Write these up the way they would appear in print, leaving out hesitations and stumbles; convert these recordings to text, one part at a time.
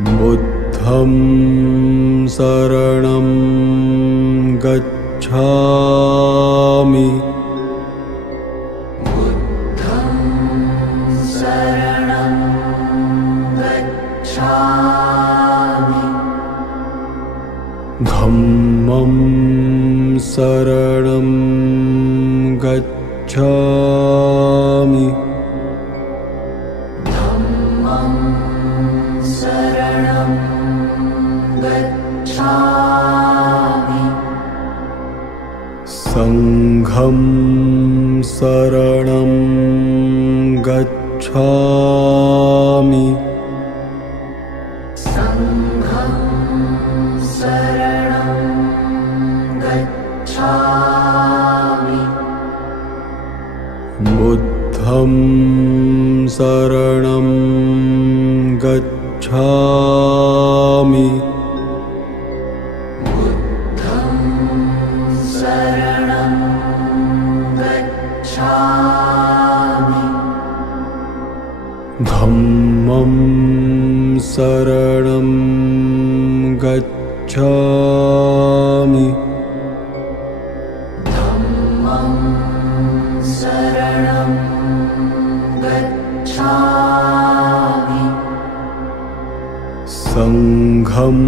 बुद्धं शरणं गच्छामि। बुद्धं शरणं गच्छामि। धम्मं शरणं गच्छामि। धम्मं शरणं गच्छामि। संघं शरणं गच्छामि। संघं शरणं गच्छामि। बुद्धं शरणं गच्छामि। बुद्धं शरणं गच्छामि। धम्मं शरणं गच्छामि। धम्मं शरणं गच्छामि। संघं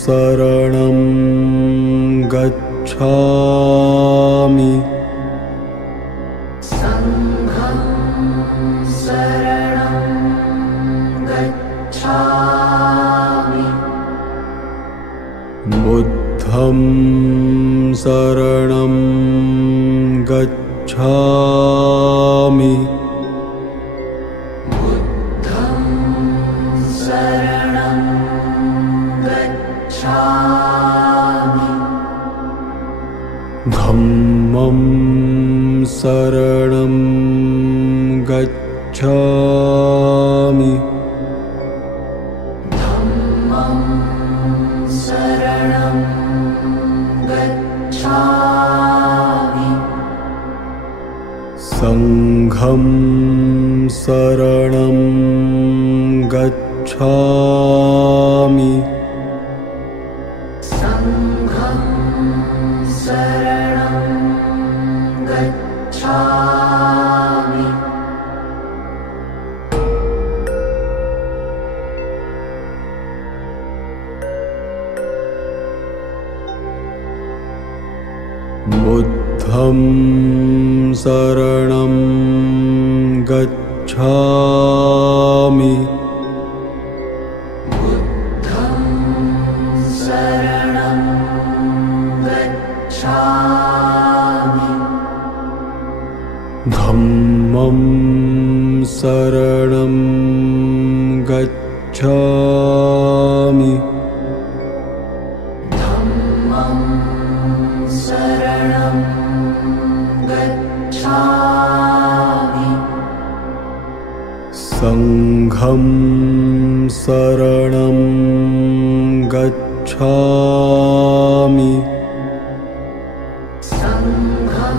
शरणं गच्छामि। संघं शरणं गच्छामि। बुद्धं शरणं गच्छामि। बुद्धं शरणं गच्छामि। धम्मं शरणं गच्छामि। धम्मं शरणं गच्छामि। संघं शरणं गच्छामि। संघं शरणं गच्छामि। बुद्धं शरणं गच्छामि। बुद्धं शरणं गच्छामि। धम्मं शरणं गच्छामि। धम्मं शरणं गच्छामि। संघं शरणं गच्छामि। संघं शरणं गच्छामि। बुद्धं शरणं गच्छामि। बुद्धं शरणं गच्छामि। गच्छामि। धम्मं शरणं गच्छामि। संघं शरणं गच्छामि। बुद्धं शरणं गच्छामि। संघं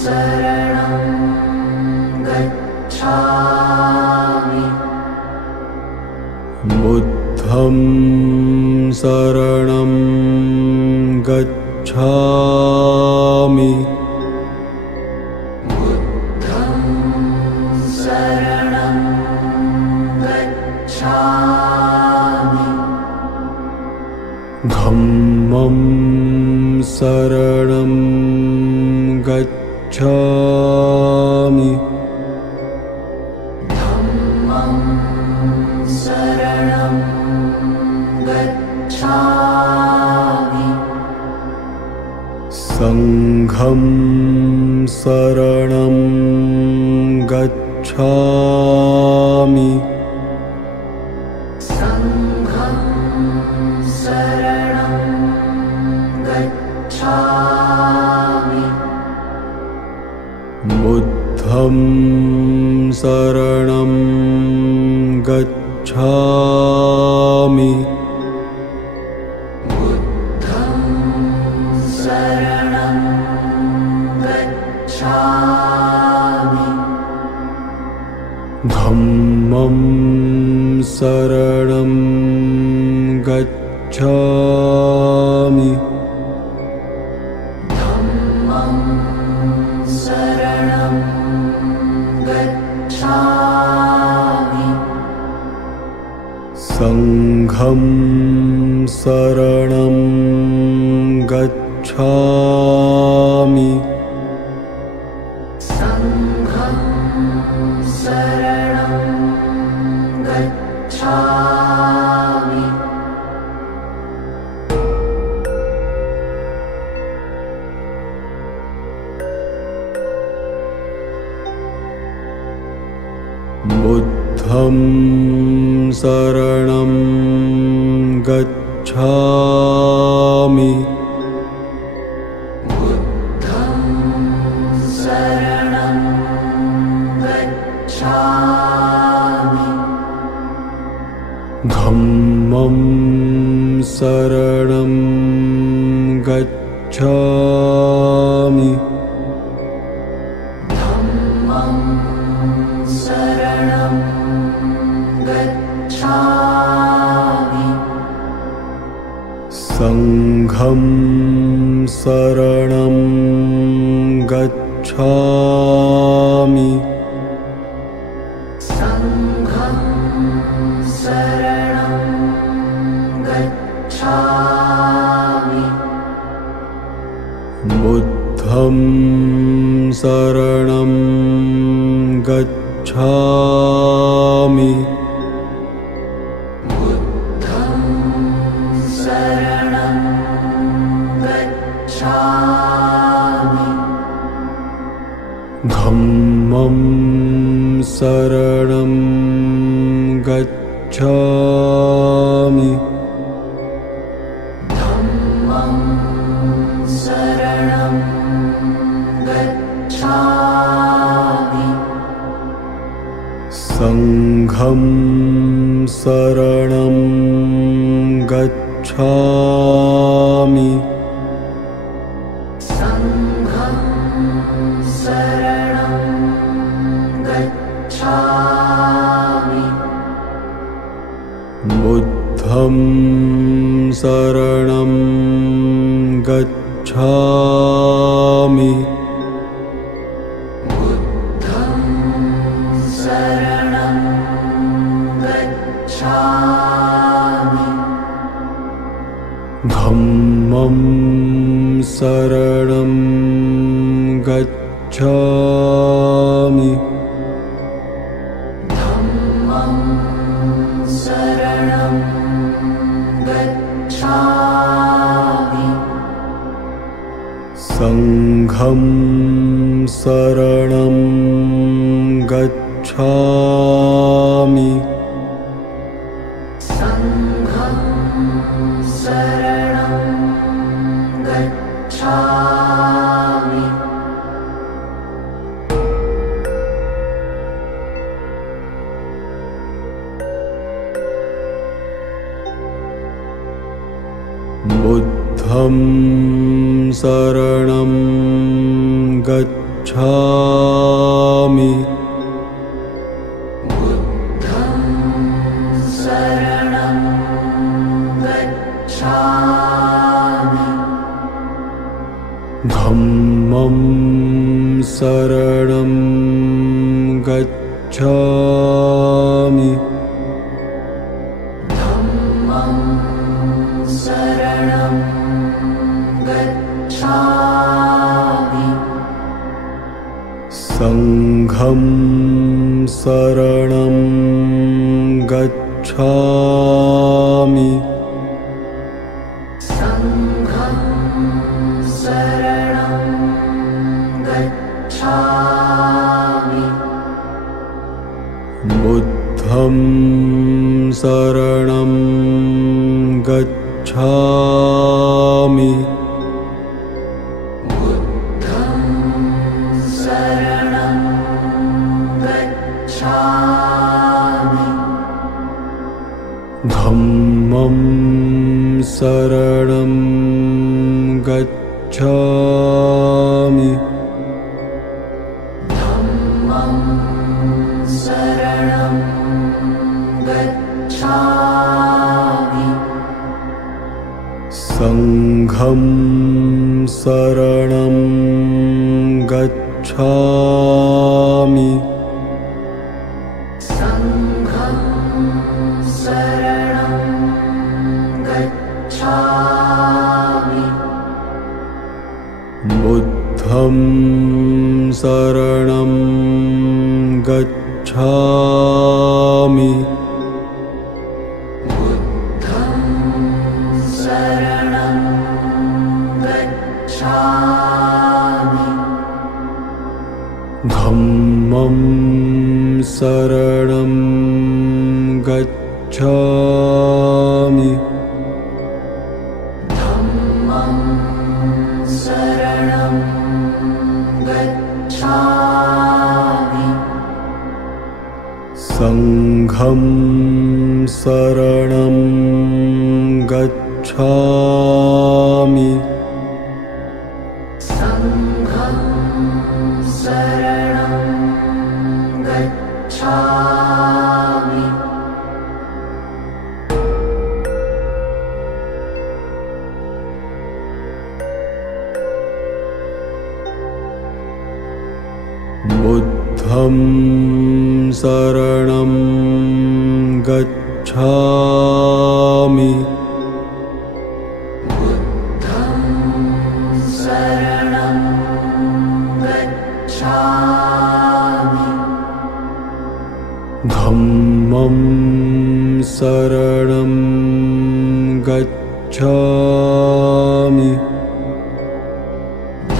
शरणं गच्छामि। बुद्धं शरणं गच्छामि। गच्छामि। धम्मं शरणं गच्छामि। संघं शरणं गच्छामि। बुद्धं शरणं गच्छामि। धम्मं शरणं गच्छामि। संघं शरणं गच्छामि। संघं शरणं गच्छामि। बुद्धं शरणं गच्छामि। बुद्धं शरणं गच्छामि। धम्मं शरणं गच्छामि धम्मं शरणं गच्छामि संघं शरणं गच्छामि संघं शरणं गच्छामि बुद्धं शरणं गच्छामि बुद्धं शरणं गच्छामि धम्मं शरणं गच्छामि धम्मं शरणं गच्छामि संघं शरणं गच्छामि संघं शरणं गच्छामि बुद्धं शरणं गच्छामि बुद्धं शरणं गच्छामि धम्मं शरणं गच्छामि धम्मं शरणं गच्छामि संघं शरणं गच्छामि संघं शरणं गच्छामि बुद्धं शरणं गच्छामि बुद्धं शरणं गच्छामि धम्मं शरणं गच्छामि धम्मं शरणं गच्छामि संघं शरणं गच्छामि संघं शरणं गच्छामि बुद्धं शरणं गच्छामि बुद्धं शरणं गच्छामि धम्मं शरणं गच्छामि धम्मं शरणं गच्छामि संघं शरणं गच्छामि संघं शरणं गच्छामि बुद्धं शरणं गच्छामि बुद्धं शरणं गच्छामि धम्मं शरणं गच्छामि धम्मं शरणं गच्छामि संघं शरणं गच्छामि संघं शरणं गच्छामि बुद्धं शरणं गच्छामि बुद्धं शरणं गच्छामि धम्मं शरणं गच्छामि धम्मं शरणं गच्छामि संघं शरणं गच्छामि संघं शरणं गच्छामि बुद्धं शरणं गच्छामि बुद्धं शरणं गच्छामि धम्मं शरणं गच्छामि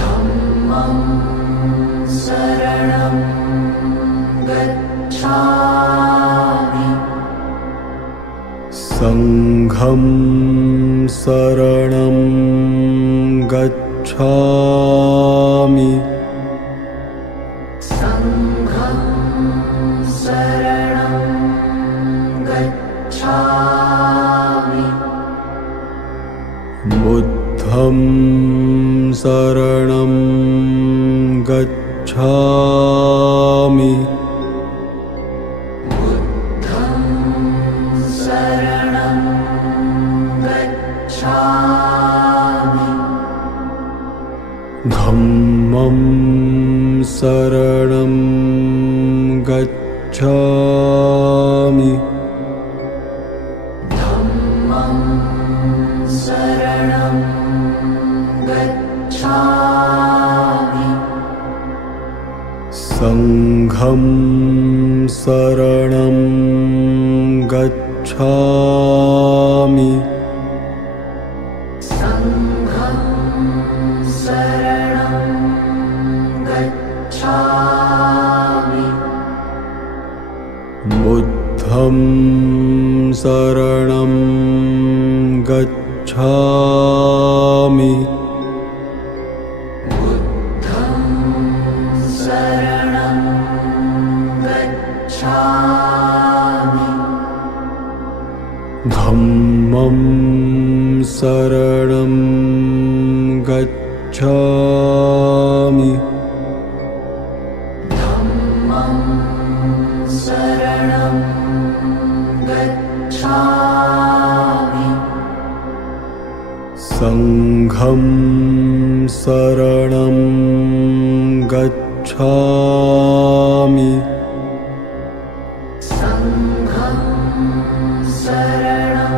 धम्मं शरणं गच्छामि संघं शरणं गच्छामि संघं शरणं गच्छामि बुद्धं शरणं गच्छामि बुद्धं शरणं गच्छामि धम्मं शरणं गच्छामि धम्मं शरणं गच्छामि संघं शरणं गच्छामि संघं शरणं गच्छामि बुद्धं शरणं गच्छामि बुद्धं शरणं गच्छामि धम्मं शरणं गच्छामि धम्मं शरणं गच्छामि संघं शरणं गच्छामि संघं शरणं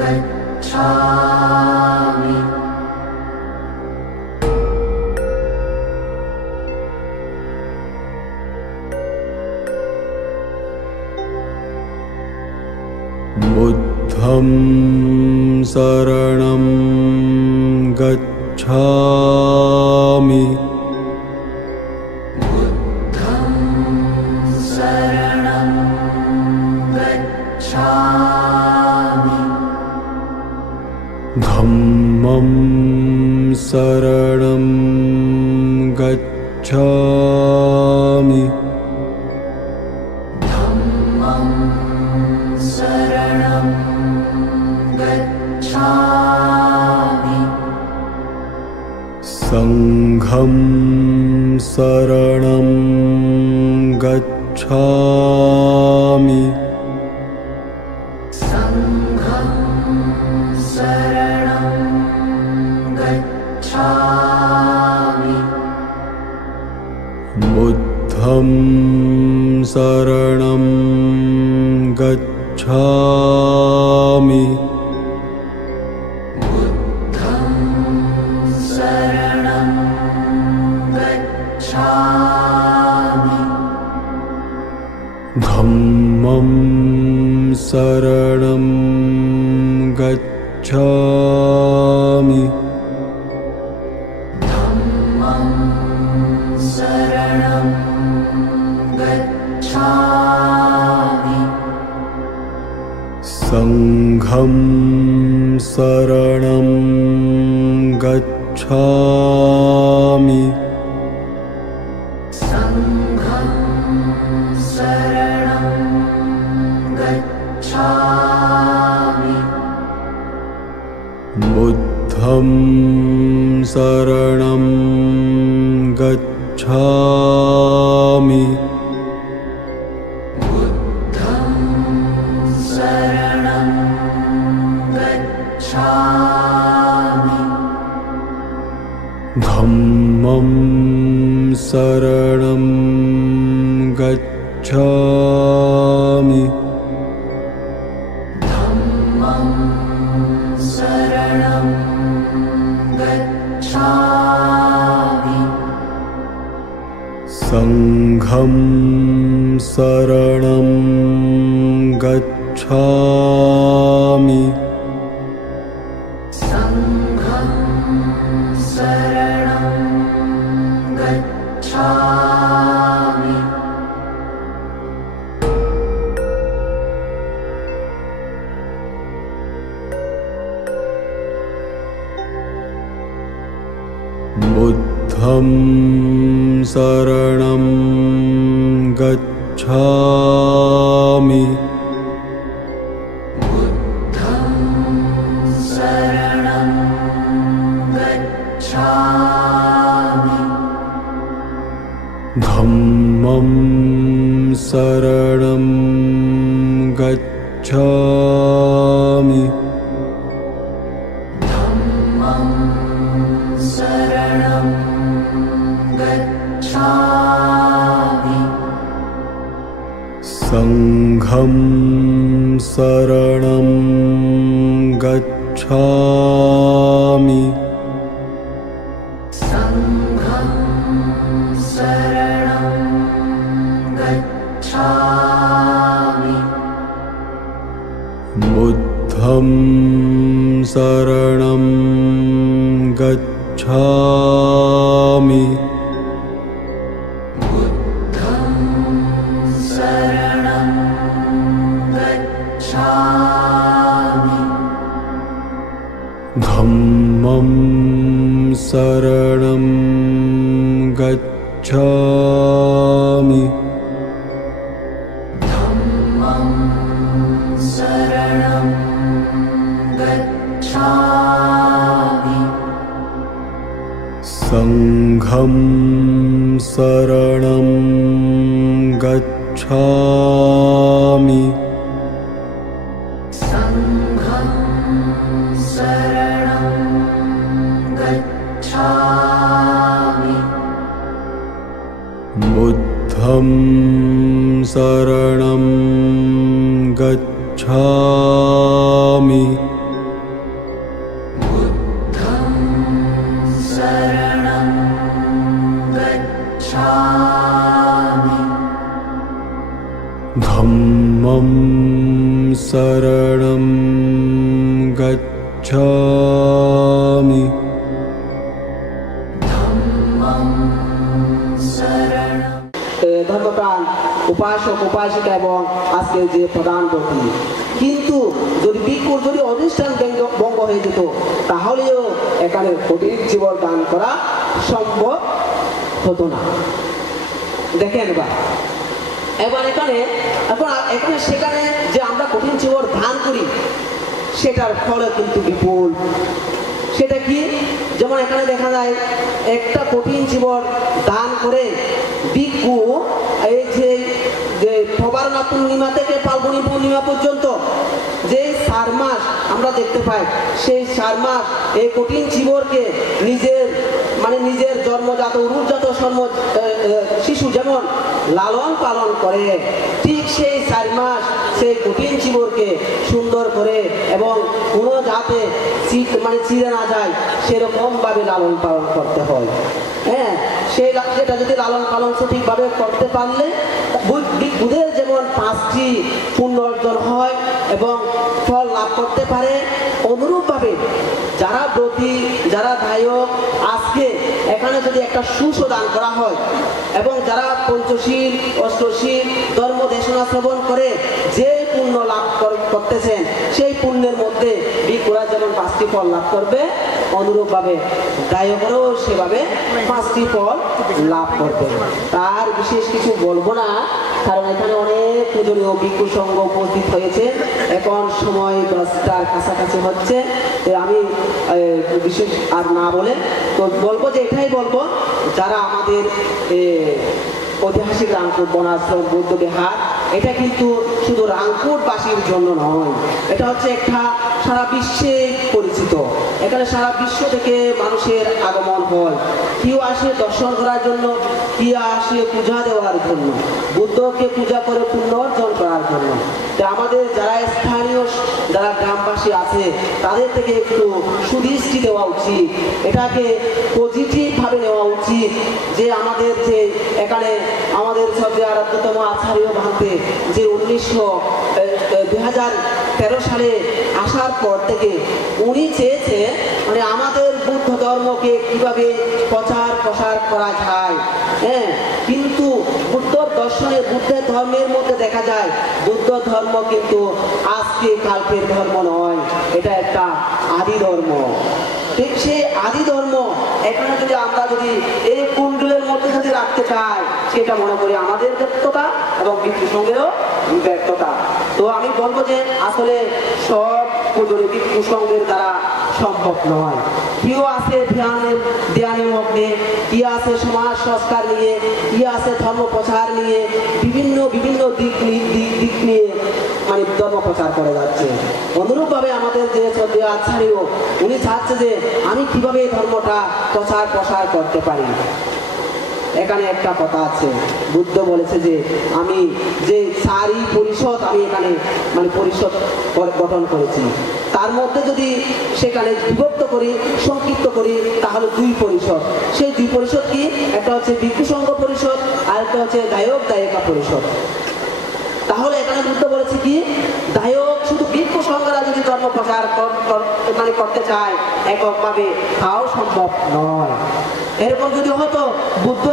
गच्छामि बुद्धं शरणं गच्छामि बुद्धं शरणं गच्छामि धम्मं शरणं गच्छामि धम्मं शरणं गच्छामि संघं शरणं गच्छामि संघं शरणं गच्छामि शरणं गच्छामि धम्मं शरणं गच्छामि धम्मं शरणं गच्छामि संघं शरणं गच्छामि संघं शरणं गच्छामि बुद्धं शरणं गच्छामि बुद्धं शरणं गच्छामि धम्मं शरणं गच्छामि धम्मं शरणं गच्छामि संघं शरणं गच्छामि संघं शरणं गच्छामि बुद्धं शरणं गच्छामि बुद्धं शरणं गच्छामि धम्मं शरणं गच्छामि धम्मं शरणं गच्छामि संघं शरणं गच्छामि संघं शरणं गच्छामि बुद्धं शरणं गच्छामि बुद्धं शरणं गच्छामि धम्मं शरणं गच्छामि धम्मं शरणं गच्छामि संघं शरणं गच्छामि संघं शरणं गच्छामि बुद्धं शरणं गच्छामि बुद्धं शरणं गच्छामि धम्मं शरणं गच्छामि धम्मं शरणं ধর্মপ্রাণ উপাসক উপাসিকা এবং আজকের যে প্রধান ব্যক্তি কিন্তু যদি ভিক্ষুর যদি অধিষ্ঠান ভঙ্গ হয়ে যেত তাহলেও এখানে কঠিন জীবন দান করা সম্ভব হতো না। দেখেন এবার এখানে সেখানে যে আমরা কঠিন জীবন দান করি সেটার ফলে কিন্তু বিপুল। সেটা কি? যেমন এখানে দেখা যায় একটা কঠিন জীবন দান করে ভিক্ষু এই যে প্রবারণা পূর্ণিমা থেকে ফাল্গুনী পূর্ণিমা পর্যন্ত যে 4 মাস আমরা দেখতে পাই, সেই 4 মাস এই কঠিন জীবনকে নিজের জন্মজাত উরুজাত শিশু যেমন লালন পালন করে, ঠিক সেই 4 মাস সেই কঠিন জীবনকে সুন্দর করে এবং কোনো যাতে চিড়ে না যায় সেরকম ভাবে লালন পালন করতে হয়। হ্যাঁ, সেটা যদি লালন পালন সঠিকভাবে করতে পারলে বুধের যেমন 5টি পুণ্য অর্জন হয় এবং ফল লাভ করতে পারে, অনুরূপভাবে যারা ব্রতী, যারা ধায়ক, আজকে এখানে যদি একটা সুসদান করা হয় এবং যারা পঞ্চশীল, অষ্টশীল ধর্ম দেশনা শ্রবণ করে যে পুণ্য লাভ করতেছেন, সেই পুণ্যের মধ্যে ভিক্ষুরা যেমন 5টি ফল লাভ করবে, অনুরূপভাবে ধায়করাও সেভাবে 5টি ফল লাভ করবে। তার বিশেষ কিছু বলবো না, কারণ এখানে অনেক পূজনীয় ভিক্ষু সংঘ উপস্থিত হয়েছে। এখন সময় 10টার কাছাকাছি হচ্ছে, আমি বিশেষ আর না বলে তো বলবো যে এটাই বলবো, যারা আমাদের ঐতিহাসিক রাংপুর বনাশ্রম বৌদ্ধ বিহার, এটা কিন্তু শুধু রাংপুরবাসীর জন্য নয়, এটা হচ্ছে একটা সারা বিশ্বে পরিচিত। এখানে সারা বিশ্ব থেকে মানুষের আগমন হয়, কেউ আসে দর্শন করার জন্য, কেউ আসে পূজা দেওয়ার জন্য, বুদ্ধকে পূজা করে পুণ্য অর্জন করার জন্য। আমাদের যারা স্থানীয় যারা গ্রামবাসী আছে তাদের থেকে একটু সুদৃষ্টি দেওয়া উচিত, এটাকে পজিটিভ ভাবে নেওয়া উচিত যে আমাদের যে এখানে আমাদের সবচেয়ে আরাধ্যতম আচার্য ভান্তে যে 2013 সালে আসার পর থেকে উনি চেয়েছে মানে আমাদের বুদ্ধ ধর্মকে কিভাবে প্রচার প্রসার করা যায়। হ্যাঁ, কিন্তু বুদ্ধ দর্শনে, বুদ্ধের ধর্মের মধ্যে দেখা যায় বুদ্ধ ধর্ম কিন্তু আজকে কালকের ধর্ম নয়, এটা একটা আদি ধর্ম। ঠিক সেই আদি ধর্ম এখানে যদি আমরা যদি এই কুণ্ডলের মধ্যে যদি রাখতে চাই, সেটা মনে করি আমাদের ব্যর্থতা এবং ভিক্ষু সংঘেরও ব্যর্থতা। তো আমি বলবো যে আসলে সব পূজনীয় ভিক্ষু সংঘের দ্বারা সম্ভব নয়। কেউ আছে ধ্যানের মধ্যে, কেউ আছে সমাজ সংস্কার নিয়ে, কেউ আছে ধর্ম প্রচার নিয়ে, বিভিন্ন দিক নিয়ে মানে ধর্ম প্রচার করে যাচ্ছে। অনুরূপভাবে আমাদের যে শ্রদ্ধেয় আচার্য উনি চাচ্ছে যে আমি কিভাবে এই ধর্মটা প্রসার করতে পারি। এখানে একটা কথা আছে, বুদ্ধ বলেছে যে আমি যে 4 পরিষদ আমি এখানে মানে পরিষদ গঠন করেছি, তার মধ্যে যদি সেখানে বিভক্ত করি, সংক্ষিপ্ত করি, তাহলে 2 পরিষদ। সেই 2 পরিষদ কি? একটা হচ্ছে ভিক্ষু সংঘ পরিষদ, আর একটা হচ্ছে দায়িকা পরিষদ। তাহলে এখানে বুদ্ধ বলেছে কি, দায়ক শুধু ভিক্ষু সংঘরা যদি ধর্ম প্রচার মানে করতে চায় এককভাবে, তাও সম্ভব নয়। এরকম যদি হতো, বুদ্ধ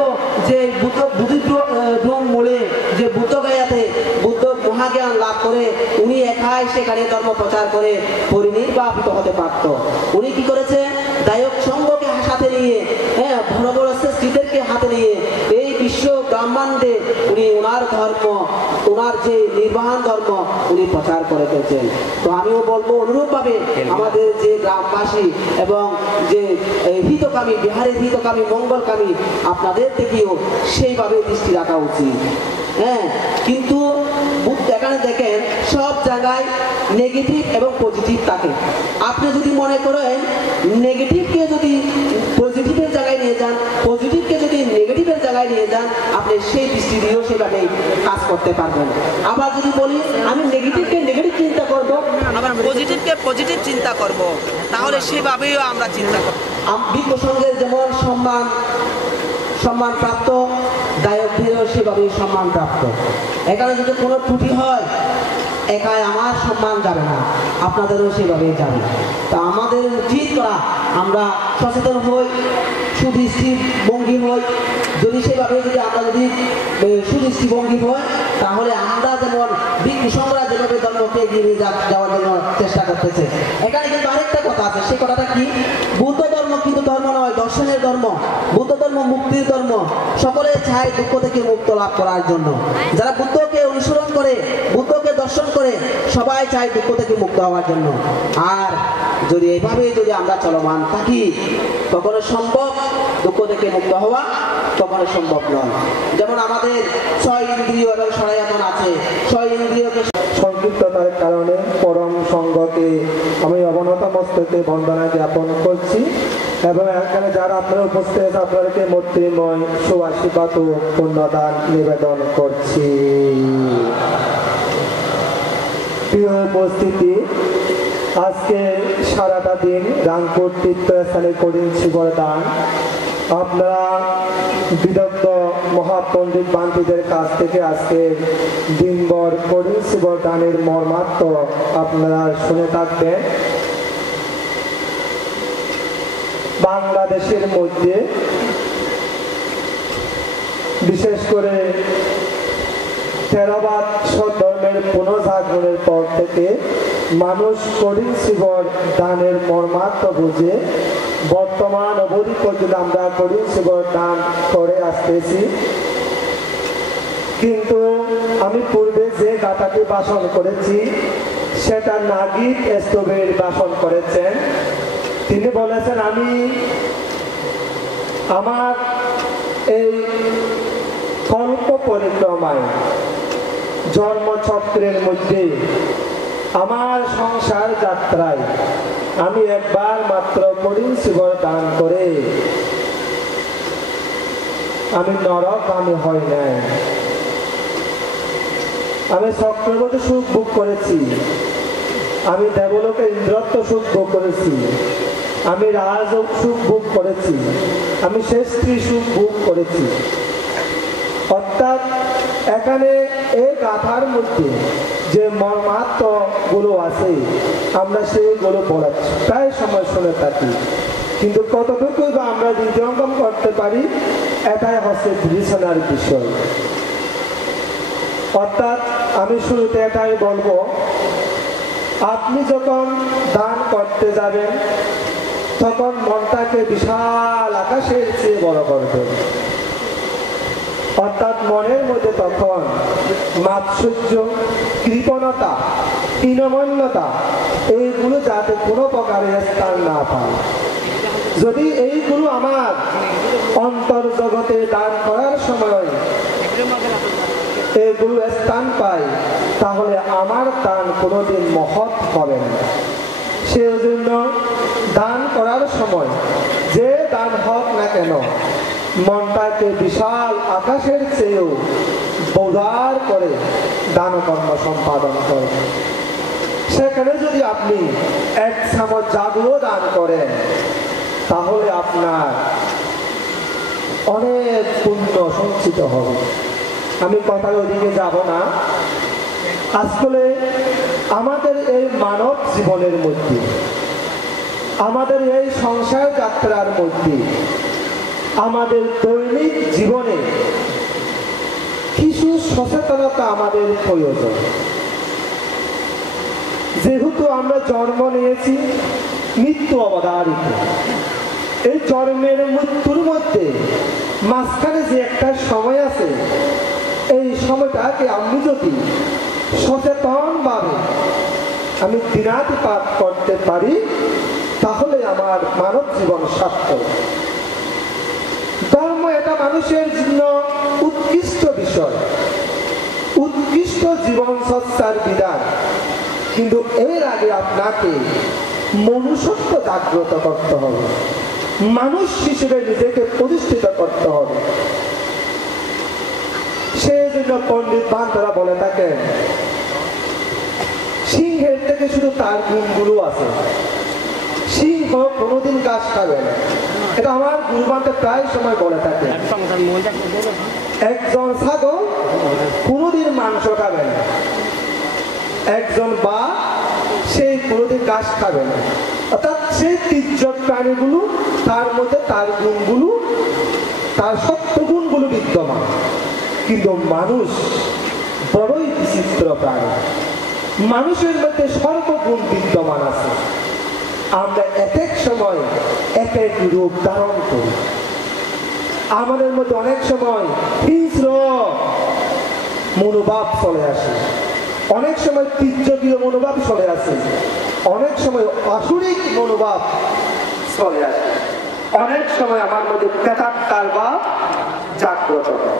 মূলে যে বুদ্ধ গায়াতে বুদ্ধ মহাজ্ঞান লাভ করে উনি একাই সেখানে ধর্ম প্রচার করে পরিনির্বাপিত হতে পারত। উনি কি করেছে, দায়ক সংঘকে সাথে নিয়ে, হ্যাঁ, বড় বড় শ্রেষ্ঠীদেরকে হাতে নিয়ে এই বিশ্ব ব্রহ্মাণ্ডে উনি ওনার ধর্ম, ওনার যে নির্বাহন ধর্ম উনি প্রচার করে গেছেন। তো আমিও বলবো অনুরূপভাবে আমাদের যে গ্রামবাসী এবং যে হিতকামী, বিহারের হিতকামী, মঙ্গলকামী, আপনাদের থেকেও সেইভাবে দৃষ্টি রাখা উচিত। হ্যাঁ, কিন্তু এখানে দেখেন সব জায়গায় নেগেটিভ এবং পজিটিভ থাকে। আপনি যদি মনে করেন নেগেটিভকে যদি পজিটিভের জায়গায় নিয়ে যান, পজিটিভকে যদি নেগেটিভের জায়গায় নিয়ে যান, আপনি সেই দৃষ্টি দিয়েও সেভাবে কাজ করতে পারবেন। আবার যদি বলি আমি নেগেটিভকে নেগেটিভ চিন্তা করবো, আবার পজিটিভকে পজিটিভ চিন্তা করব, তাহলে সেভাবেও আমরা চিন্তা করব। ভিক্ষু সংঘের যেমন সম্মান প্রাপ্ত, দায়কদেরও সেভাবেই সম্মান প্রাপ্ত। এখানে যদি কোনো ত্রুটি হয়, একাই আমার সম্মান যাবে না, আপনাদেরও সেভাবেই যাবে। তা আমাদের উচিত করা, আমরা সচেতন হই, সুদৃষ্টিভঙ্গি হই। যদি সেভাবে যদি আমরা যদি সুদৃষ্টিভঙ্গি হই, তাহলে আমরা যেমন ভিক্ষু সংঘরা যেভাবে ধর্মকে এগিয়ে নিয়ে যাওয়ার জন্য চেষ্টা করতেছে। এখানে কিন্তু আরেকটা কথা আছে, সেই কথাটা কি, বুদ্ধ ধর্ম কিন্তু ধর্ম নয়, দর্শনের ধর্ম। বুদ্ধ ধর্ম মুক্তির ধর্ম। সকলে চায় দুঃখ থেকে মুক্ত লাভ করার জন্য। যারা বুদ্ধকে অনুসরণ করে, বুদ্ধকে দর্শন করে, সবাই চায় দুঃখ থেকে মুক্ত হওয়ার জন্য। আর যদি এভাবে যদি আমরা চলমান থাকি, কখনো সম্ভব দুঃখ থেকে মুক্ত হওয়া, কখনো সম্ভব নয়। যেমন আমাদের 6 ইন্দ্রিয় এবং সরায়তন আছে, 6 ইন্দ্রিয়কে সংক্ষিপ্ততার কারণে পরম সংঘ সঙ্গকে আমি অবনত মস্তকে বন্দনা জ্ঞাপন করছি এবং এখানে যারা আপনারা উপস্থিত আছে আপনাদেরকে মৈত্রীময় সুআশীর্বাদ ও পুণ্যদান নিবেদন করছি। প্রিয় উপস্থিতি, আজকে সারাটা দিন রামপুর তীর্থস্থানে করিম শিবর দান আপনারা বিদগ্ধ মহাপণ্ডিত বান্তিদের কাছ থেকে আজকে দিনভর করিম শিবর দানের মর্মার্থ আপনারা শুনে থাকবেন। বাংলাদেশের মধ্যে বিশেষ করে থেরবাদ ধর্মের পুনর্জাগরণের পর থেকে মানুষ করিম শিবর দানের মর্মার্থ বুঝে বর্তমান অবধি পর্যন্ত আমরা করিম শিবর দান করে আসতেছি। কিন্তু আমি পূর্বে যে গাথাটি ভাষণ করেছি সেটা নাগিদ স্তবের ভাষণ করেছেন। তিনি বলেছেন, আমি আমার এই কল্প পরিক্রমায় জন্মচক্রের মধ্যে আমার সংসার যাত্রায় আমি একবার মাত্র করিম শিবর দান করে আমি নরক আমি হয় নাই। আমি চক্রবর্তী সুখ ভোগ করেছি, আমি দেবলোকে ইন্দ্রত্ব সুখ ভোগ করেছি, আমি রাজ সুখ ভোগ করেছি, আমি শ্রেষ্ঠী সুখ ভোগ করেছি। অর্থাৎ এখানে এই গাথার মধ্যে যে মর্মার্থ গুলো আছে আমরা সেইগুলো বলাচ্ছি, প্রায় সময় শুনে থাকি, কিন্তু কতটুকু বা আমরা হৃদয়ঙ্গম করতে পারি এটাই হচ্ছে বিবেচনার বিষয়। অর্থাৎ আমি শুরুতে এটাই বলবো, আপনি যখন দান করতে যাবেন তখন মনটাকে বিশাল আকাশের চেয়ে বড় করবেন। অর্থাৎ মনের মধ্যে তখন মাৎসর্য, কৃপণতা, হীনমন্যতা এইগুলো যাতে কোনো প্রকারের স্থান না পায়। যদি এইগুলো আমার অন্তর্জগতে দান করার সময় এগুলো স্থান পায় তাহলে আমার দান কোনোদিন মহৎ হবে না। সেই জন্য দান করার সময় যে দান হোক না কেন মনটাকে বিশাল আকাশের চেয়েও বোঝার করে দান কর্ম সম্পাদন করে। সেখানে যদি আপনি এক চামচ জাদুও দান করেন তাহলে আপনার অনেক পুণ্য সঞ্চিত হবে। আমি কথার ওদিকে যাব না। আসলে আমাদের এই মানব জীবনের মধ্যে, আমাদের এই সংসার যাত্রার মধ্যে, আমাদের দৈনিক জীবনে কিছু সচেতনতা আমাদের প্রয়োজন। যেহেতু আমরা জন্ম নিয়েছি মৃত্যু অবধারিত, এই জন্মের মৃত্যুর মধ্যে মাঝখানে যে একটা সময় আছে, এই সময়টাকে আমি যদি সচেতনভাবে আমি দিনাতিপাত করতে পারি তাহলে আমার মানব জীবন সার্থক। ধর্ম এটা মানুষের জন্য উৎকৃষ্ট বিষয়, উৎকৃষ্ট জীবন চর্চার বিধান, কিন্তু এর আগে আপনাকে মনুষ্যত্ব জাগ্রত করতে হবে, মানুষ হিসেবে নিজেকে প্রতিষ্ঠিত করতে হবে। সেই জন্য পণ্ডিত বান্তরা বলে থাকেন, সিংহের থেকে শুধু তার গুণগুলো আছে। সিংহ কোনোদিন গাছ খাবে না, এটা আমার গুরুবান্তে প্রায় সময় বলে থাকে। একজন ছাগল কোনোদিন মাংস খাবে না, একজন বাঘ সেই কোনোদিন গাছ খাবে না। অর্থাৎ সেই তির্যক প্রাণীগুলো তার মধ্যে তার গুণগুলো, তার সত্য গুণগুলো বিদ্যমান। কিন্তু মানুষ বড়ই বিচিত্র প্রাণী, মানুষের মধ্যে সর্বগুণ বিদ্যমান আছে। আমরা এক এক সময় এক এক রূপ ধারণ করি। আমাদের মধ্যে অনেক সময় হিংস্র মনোভাব চলে আসে, অনেক সময় তির্যকীয় মনোভাব চলে আসে, অনেক সময় আসুরিক মনোভাব চলে আসে, অনেক সময় আমার মধ্যে প্রেতাত্মার ভাব জাগ্রত হয়।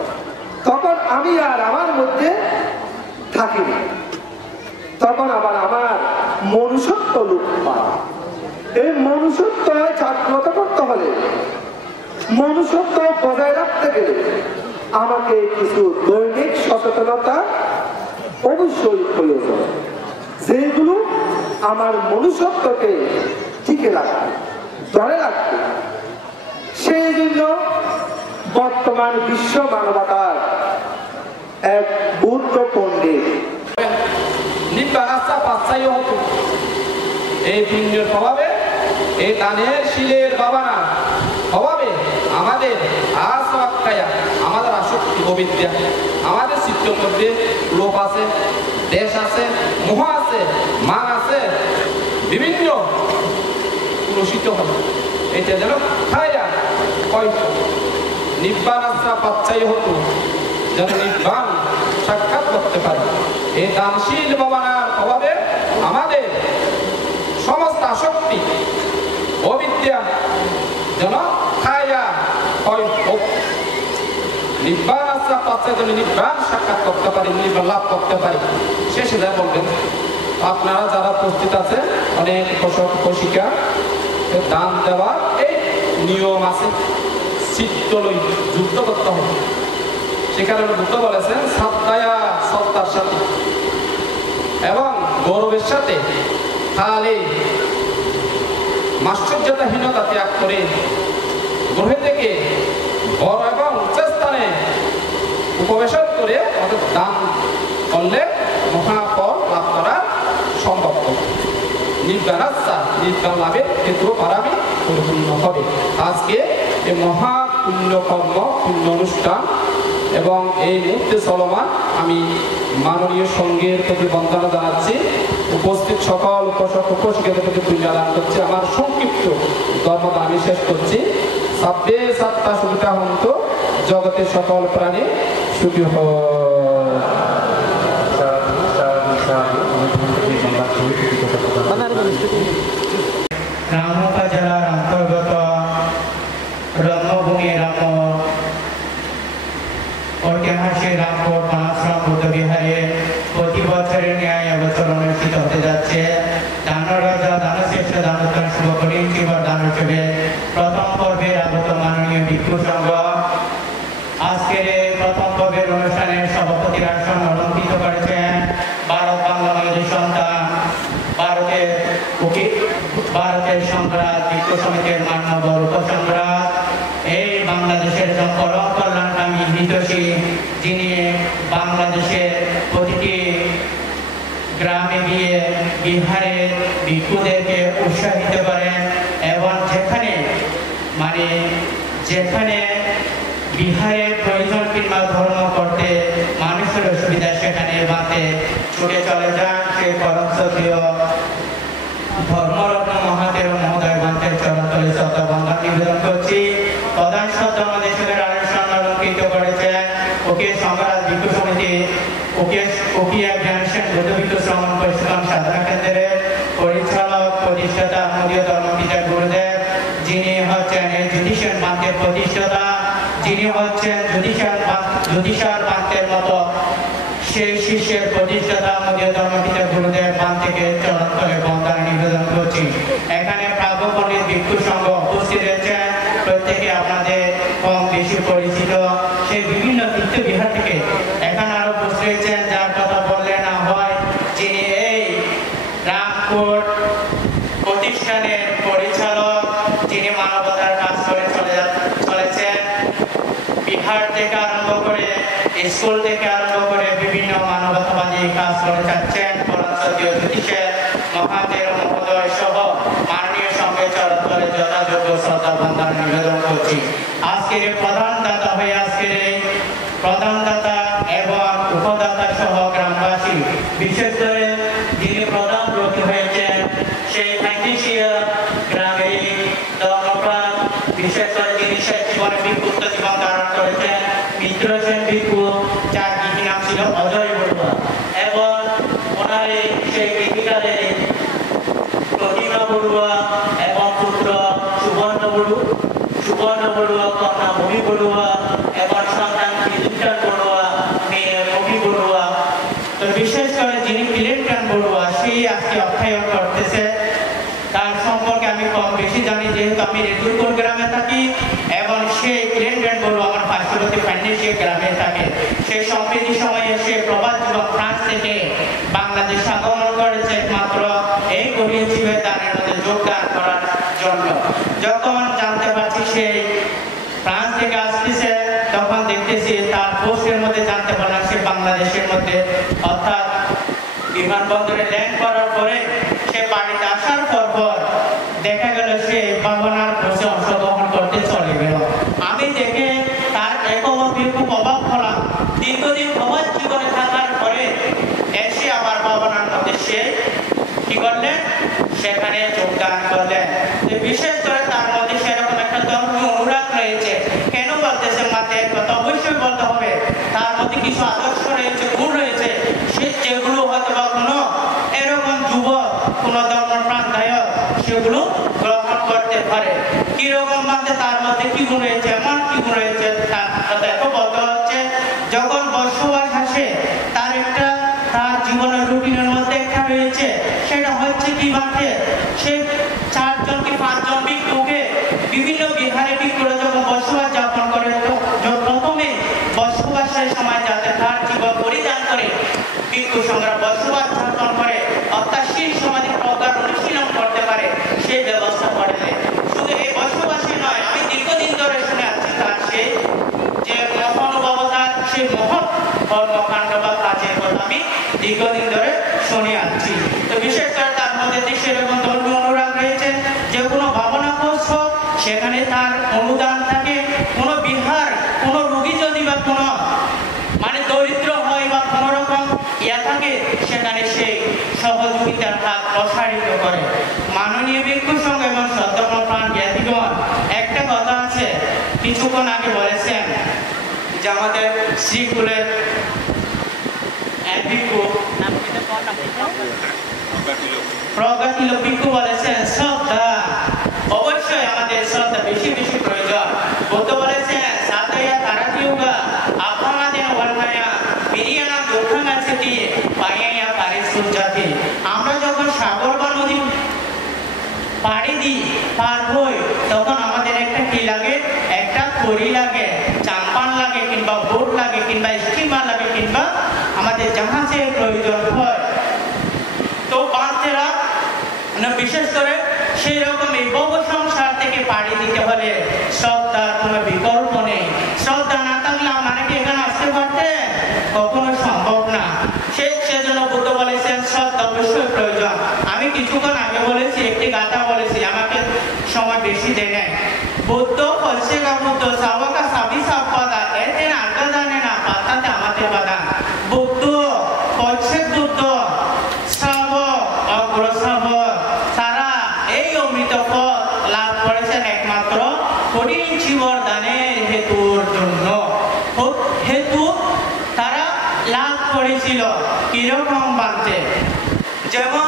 তখন আমি আর আমার মধ্যে থাকি না, তখন আবার আমার মনুষ্যত্ব লোপ পায়। এই মনুষ্যত্ব জাগ্রত করতে হলে, মনুষ্যত্ব বজায় রাখতে গেলে আমাকে কিছু দৈনিক সচেতনতা অবশ্যই প্রয়োজন, যেগুলো আমার মনুষ্যত্বকে টিকে রাখবে, ধরে রাখবে। সেই জন্য বর্তমান বিশ্ব মানবতার এক বুদ্ধ পণ্ডিত এই পুণ্যের প্রভাবে, এই দানের শিলের বাবানা প্রভাবে আমাদের আমাদের আসক্তি অবিদ্যা, আমাদের চিত্রের মধ্যে লোভ আছে, দেশ আছে, মোহ আছে, মান আছে, বিভিন্ন কুলসিত হবে। এটা যেন খায়া নিব্বান আশ্রা পাচ্ছাই হতো, যেন নিব্বান সাক্ষাৎ করতে পারে। এই দানশীল বাবানার প্রভাবে আমাদের সমস্ত আসক্তি অবিদ্যা যেন খায়া নিব্বান আশ্রা পাচ্ছায় যেন নিব্বান সাক্ষাৎ করতে পারি, নিব্বান লাভ করতে পারি। শেষে যা বলবেন, আপনারা যারা উপস্থিত আছে, অনেক কৌশিকা দান দেওয়ার এই নিয়ম আছে, চিত্তলই যুদ্ধ করতে হবে। সেখানে বুদ্ধ বলেছেন শ্রদ্ধায়া শ্রদ্ধার সাথে এবং গৌরবের সাথে খালি মাশ্চর্যতাহীনতা ত্যাগ করে গ্রহে থেকে বড় এবং উচ্চস্থানে উপবেশন করে অর্থাৎ দান করলে মহাফল লাভ করা সম্ভব। নির্বাণাচ্ছা নির্বাণ লাভের ক্ষেত্র পারামি পরিপূর্ণ হবে। আজকে এই মহা পুণ্যকর্ম পুণ্য অনুষ্ঠান এবং এই মুহূর্তে চলমান আমি মাননীয় সংঘের প্রতি বন্দনা জানাচ্ছি, উপস্থিত সকল উপাসক উপাসিকাদের প্রতি পুণ্য দান করছি। আমার সংক্ষিপ্ত ধর্মদান আমি শেষ করছি। সাব্বে সাত্তা সুবিধা হন্ত জগতের সকল প্রাণী সুখী রামপা জেলার অন্তর্গত রম্যভূমি রাম ঐতিহাসিক রামপুর পানাশ্রম বৌদ্ধ বিহারে প্রতি বছরের ন্যায় এবছর অনুষ্ঠিত হতে যাচ্ছে দানরাজা দানশ্রেষ্ঠ দানোত্তর শুভকরীম শিবর দানোৎসবে প্রথম পর্বের আগত মাননীয় ভিক্ষু সংঘ আজকের এই প্রথম পর্বের অনুষ্ঠানের সভাপতির আসন অলঙ্কৃত করেছেন ভারত বাংলা মায়ের সন্তান ভারতের সংগ্রাম ভিক্ষু সমিতির মান্যবর উপসংগ্রাম এই বাংলাদেশের পরম কল্যাণকামী হিতৈষী, যিনি বাংলাদেশের প্রতিটি গ্রামে গিয়ে বিহারের ভিক্ষুদেরকে উৎসাহিত করেন এবং যেখানে বিহারের প্রয়োজন কিংবা ধর্ম করতে মানুষের অসুবিধা সেখানে বাঁধতে ছুটে চলে যান সেই পরম শ্রদ্ধেয় ধর্মরত্ন মহাদেব মহোদয় বাঁধের চরণতলে শ্রদ্ধা বন্দনা নিবেদন করছি। প্রধান শ্রদ্ধা আমাদের সঙ্গে অনুষ্ঠান অলঙ্কৃত করেছেন উকিল সংঘরাজ ভিক্ষু সমিতি উকিয়া জ্ঞানসেন বৌদ্ধ ভিক্ষু শ্রমণ প্রশিক্ষণ সাধনা কেন্দ্রের পরিচালক প্রতিষ্ঠাতা মূলীয় ধর্মপিতা গুরুদেব, যিনি হচ্ছেন এই জুডিশিয়াল বাঁধের প্রতিষ্ঠাতা, যিনি হচ্ছেন জুডিশিয়াল বাঁধের মতো সেই শিষ্যের প্রতিষ্ঠাতা মূলীয় ধর্মপিতা গুরুদেব বাঁধ থেকে চরণতলে বন্দনা নিবেদন করছি। এখানে প্রাজ্ঞ পণ্ডিত ভিক্ষু সংঘ উপস্থিত রয়েছেন, প্রত্যেকে আপনাদের কম বেশি পরিচিত। সেই বিভিন্ন তীর্থ বিহার থেকে এখানে আরো উপস্থিত রয়েছেন, যার কথা বললে না হয়, যিনি এই রামপুর প্রতিষ্ঠানের পরিচালক, যিনি মানবতার কাজ করে চলেছেন। বিহার থেকে আরম্ভ করে স্কুল থেকে আরম্ভ করে বিভিন্ন মানবতাবাদী কাজ করে যাচ্ছেন পরমশ্রদ্ধেয় জ্যোতিষের মহাদেব মহোদয় সহ মাননীয় সঙ্গে চরণতলে যথাযোগ্য শ্রদ্ধা বন্দনা নিবেদন করছি। আজকের প্রধান দাতা হয়ে আজকের এই প্রধান দাতা এবং উপদাতা সহ গ্রামবাসী, বিশেষ করে যিনি প্রধান রক্ষী হয়েছেন সেই ফ্যান্টিসিয়া গ্রামের ধর্মপ্রাণ, বিশেষ করে যিনি শেষ জীবনে ভিক্ষুত্ব জীবন ধারণ করেছেন মিত্র সেন ভিক্ষু, যার গীতি নাম ছিল অজয় বড়ুয়া, এবং ওনার সেই গীতিকারের প্রতিমা বড়ুয়া এবং পুত্র সুবর্ণ বড়ুয়া, কন্যা মমি বড়ুয়া এবং সন্তান বিদ্যুৎ বড়ুয়া, মেয়ে মমি বড়ুয়া। তো বিশেষ করে যিনি পিলেন বড়ুয়া বসেই আজকে অর্থায়ন করতেছে। তার সম্পর্কে আমি কম বেশি জানি, যেহেতু আমি রেদুরপুর গ্রামে থাকি এবং সে ক্লেনডেন বলব আমার পার্শ্ববর্তী ফাইন্যান্সিয়াল গ্রামে থাকে। সেই সম্প্রতি সময়ে সে প্রবাস যুবক ফ্রান্স থেকে বাংলাদেশ আগমন করেছে একমাত্র এই গরিব জীবের দানের মধ্যে যোগদান করার জন্য। যখন জানতে পারছি সেই ফ্রান্স থেকে আসতেছে, তখন দেখতেছি তার পোস্টের মধ্যে জানতে পারলাম সে বাংলাদেশের মধ্যে, অর্থাৎ বিমানবন্দরে ল্যান্ড করার পরে সে বাড়িতে আসার পর দেখা গেল সে ভাবনার বসে অংশগ্রহণ করতে চলে গেল। আমি দেখে তার খুব অবাক হলাম। দীর্ঘদিন প্রবাস জীবনে থাকার পরে এসে আবার ভাবনার মধ্যে সে কি করলেন, সেখানে যোগদান করলেন। বিশেষ করে তার মধ্যে সেরকম একটা ধর্মীয় অনুরাগ রয়েছে। কেন বলতেছে মাত্র কথা অবশ্যই বলতে হবে, তার মধ্যে কিছু আদর্শ রয়েছে, গুণ রয়েছে, সে যেগুলো হয়তো বা কোনো এরকম যুবক কোন ধর্মপ্রাণদায়ক সেগুলো গ্রহণ করতে পারে। কিরকম মধ্যে তার মধ্যে কি গুণ রয়েছে, এমন কি গুণ রয়েছে এত বলতে হচ্ছে। যখন বসবাস আসে তার জীবনের রুটিনের মধ্যে একটা রয়েছে, সেটা হচ্ছে কি মাঠে সে 4 জন কি 5 জন ভিক্ষুকে বিভিন্ন বিহারে ভিক্ষুরা যখন বসবাস যাপন করে, প্রথমে বসবাসের সময় যাতে তার জীবন পরিধান করে ভিক্ষু সংগ্রাম বসবাস যাপন করে, অর্থাৎ সেই সমাধি প্রজ্ঞার অনুশীলন করতে পারে সেই ব্যবস্থা করে দেয়। শুধু এই বসবাসী নয়, আমি দীর্ঘদিন ধরে শুনে আসছি তার সে যে মহানুভবতা, সেই মহৎ কর্মকাণ্ড বা কাজের কথা আমি দীর্ঘদিন ধরে শুনে আসছি। তো বিশেষ করে তার মধ্যে সেরকম ধর্মীয় অনুরাগ রয়েছে, যে কোনো ভাবনা কোষ হোক সেখানে তার অনুদান থাকে। কোনো বিহার, কোনো রোগী যদি বা কোনো দরিদ্র হয় বা কোনো রকম থাকে, সেখানে সেই সহযোগিতার হাত প্রসারিত করে। মাননীয় ভিক্ষু সংঘ এবং সদ্ধর্মপ্রাণ জ্ঞাতিগণ একটা কথা আছে, কিছুক্ষণ আগে বলেছেন যে আমাদের শ্রীকুলের ভিক্ষু প্রজ্ঞাতিলক ভিক্ষু বলেছেন শ্রদ্ধা, অবশ্যই আমাদের শ্রদ্ধা বেশি বেশি প্রয়োজন। বুদ্ধ বলেছেন সাধয়া তারাতিয়োগা আপনাদের বর্ণায়া বিরিয়ানা দুঃখান আছে দিয়ে পাইয়া পারে সূর্যাতে। আমরা যখন সাগর বা নদী পাড়ি দিই, পার হই, তখন আমাদের একটা কি লাগে, একটা তরি লাগে, চাম্পান লাগে, কিংবা বোট লাগে, কিংবা স্টিমার লাগে, কিংবা আমাদের জাহাজের প্রয়োজন হয়। তো বাচ্চারা বিশেষ করে সেই রকম এই ভব সংসার থেকে পাড়ি দিতে হলে শ্রদ্ধার কোনো বিকল্প নেই। শ্রদ্ধা না থাকলে মানে কি এখানে আসতে পারতে কখনো সম্ভব না। সেজন্য বুদ্ধ বলেছেন শ্রদ্ধা অবশ্যই প্রয়োজন। আমি কিছুক্ষণ আগে বলেছি, একটি গাথা বলেছি, আমাকে সময় বেশি দেয় নাই। বুদ্ধ বলছে বুদ্ধ সাবকা সাবি সাব পাদা এতে না আগাদানে না পাতাতে আমাদের বাধা। বুদ্ধ বলছে বুদ্ধ শ্রাবক অগ্র শ্রাবক তারা এই অমৃত পথ লাভ করেছেন একমাত্র কঠিন জীবর দানের হেতুর জন্য। হেতু তারা লাভ করেছিল কিরকম বানতে, যেমন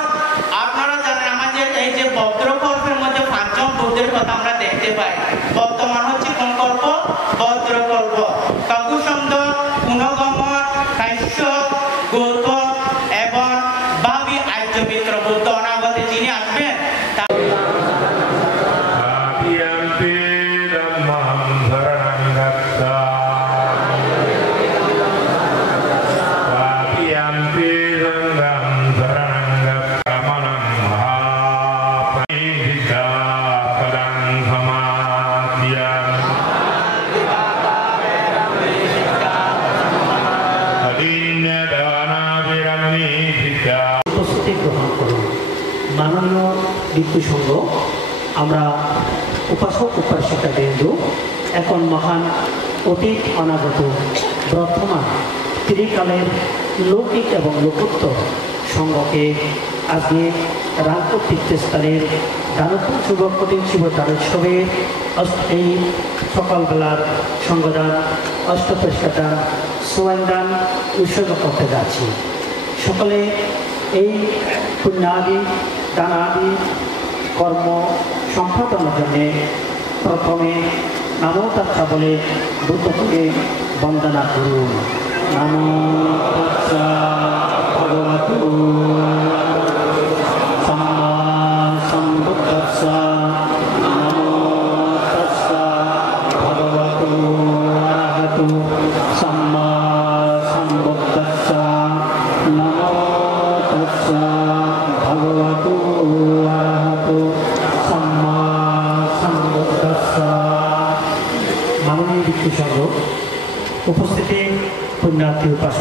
আপনারা জানেন আমাদের এই যে বৌদ্ধ কল্পের মধ্যে 5 জন বুদ্ধের কথা আমরা দেখতে পাই। বর্তমান হচ্ছে কোন কল্প? বৌদ্ধ কল্প। কাকুসন্দ, পুনগমন, কাশ্যপ, গৌতম এবং ভাবি আর্যমিত্র বুদ্ধ অনাগতে যিনি আসবেন মাননীয় ভিক্ষু সংঘ, আমরা উপাসক উপাসিকা বিন্দু এখন মহান অতীত অনাগত বর্তমান ত্রিকালের লৌকিক এবং লোকোত্তর সংঘকে আজকে রামপুর তীর্থস্থানের দানপুর যুবক শিব দানোৎসবের এই সকালবেলার সংঘদান, অষ্টপ্রসাদান, সোয়ানদান উৎসর্গ করতে যাচ্ছি। সকলে এই পুণ্যাদি দানাদি কর্ম সম্পাদনের জন্য প্রথমে নমো তৎসা বলে বুদ্ধকে বন্দনা করুন। নমো তৎসা ভগবতু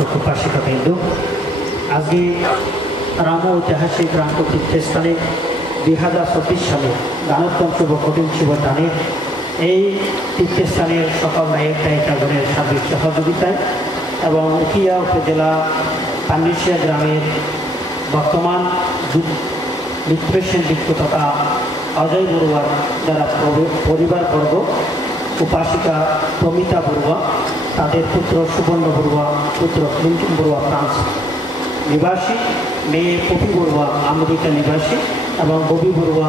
উপাসক উপাসিকা বিন্দু, আজকে রাম ঐতিহাসিক রামক তীর্থস্থানে 2024 সালে দানোত্তম শুভ কঠিন শুভ দানের এই তীর্থস্থানের সকল নায়ক নায়িকাগণের সার্বিক সহযোগিতায় এবং উখিয়া উপজেলা পান্ডিশিয়া গ্রামের বর্তমান লিটারেশন বিক্ষু তথা অজয় বড়ুয়ার যারা পরিবারবর্গ, উপাসিকা প্রমিতা বড়ুয়া, তাদের পুত্র সুবর্ণ বড়ুয়া, পুত্র ক্লিন্টন বড়ুয়া ফ্রান্স নিবাসী, মেয়ে পপি বড়ুয়া আমেরিকা নিবাসী এবং ববি বড়ুয়া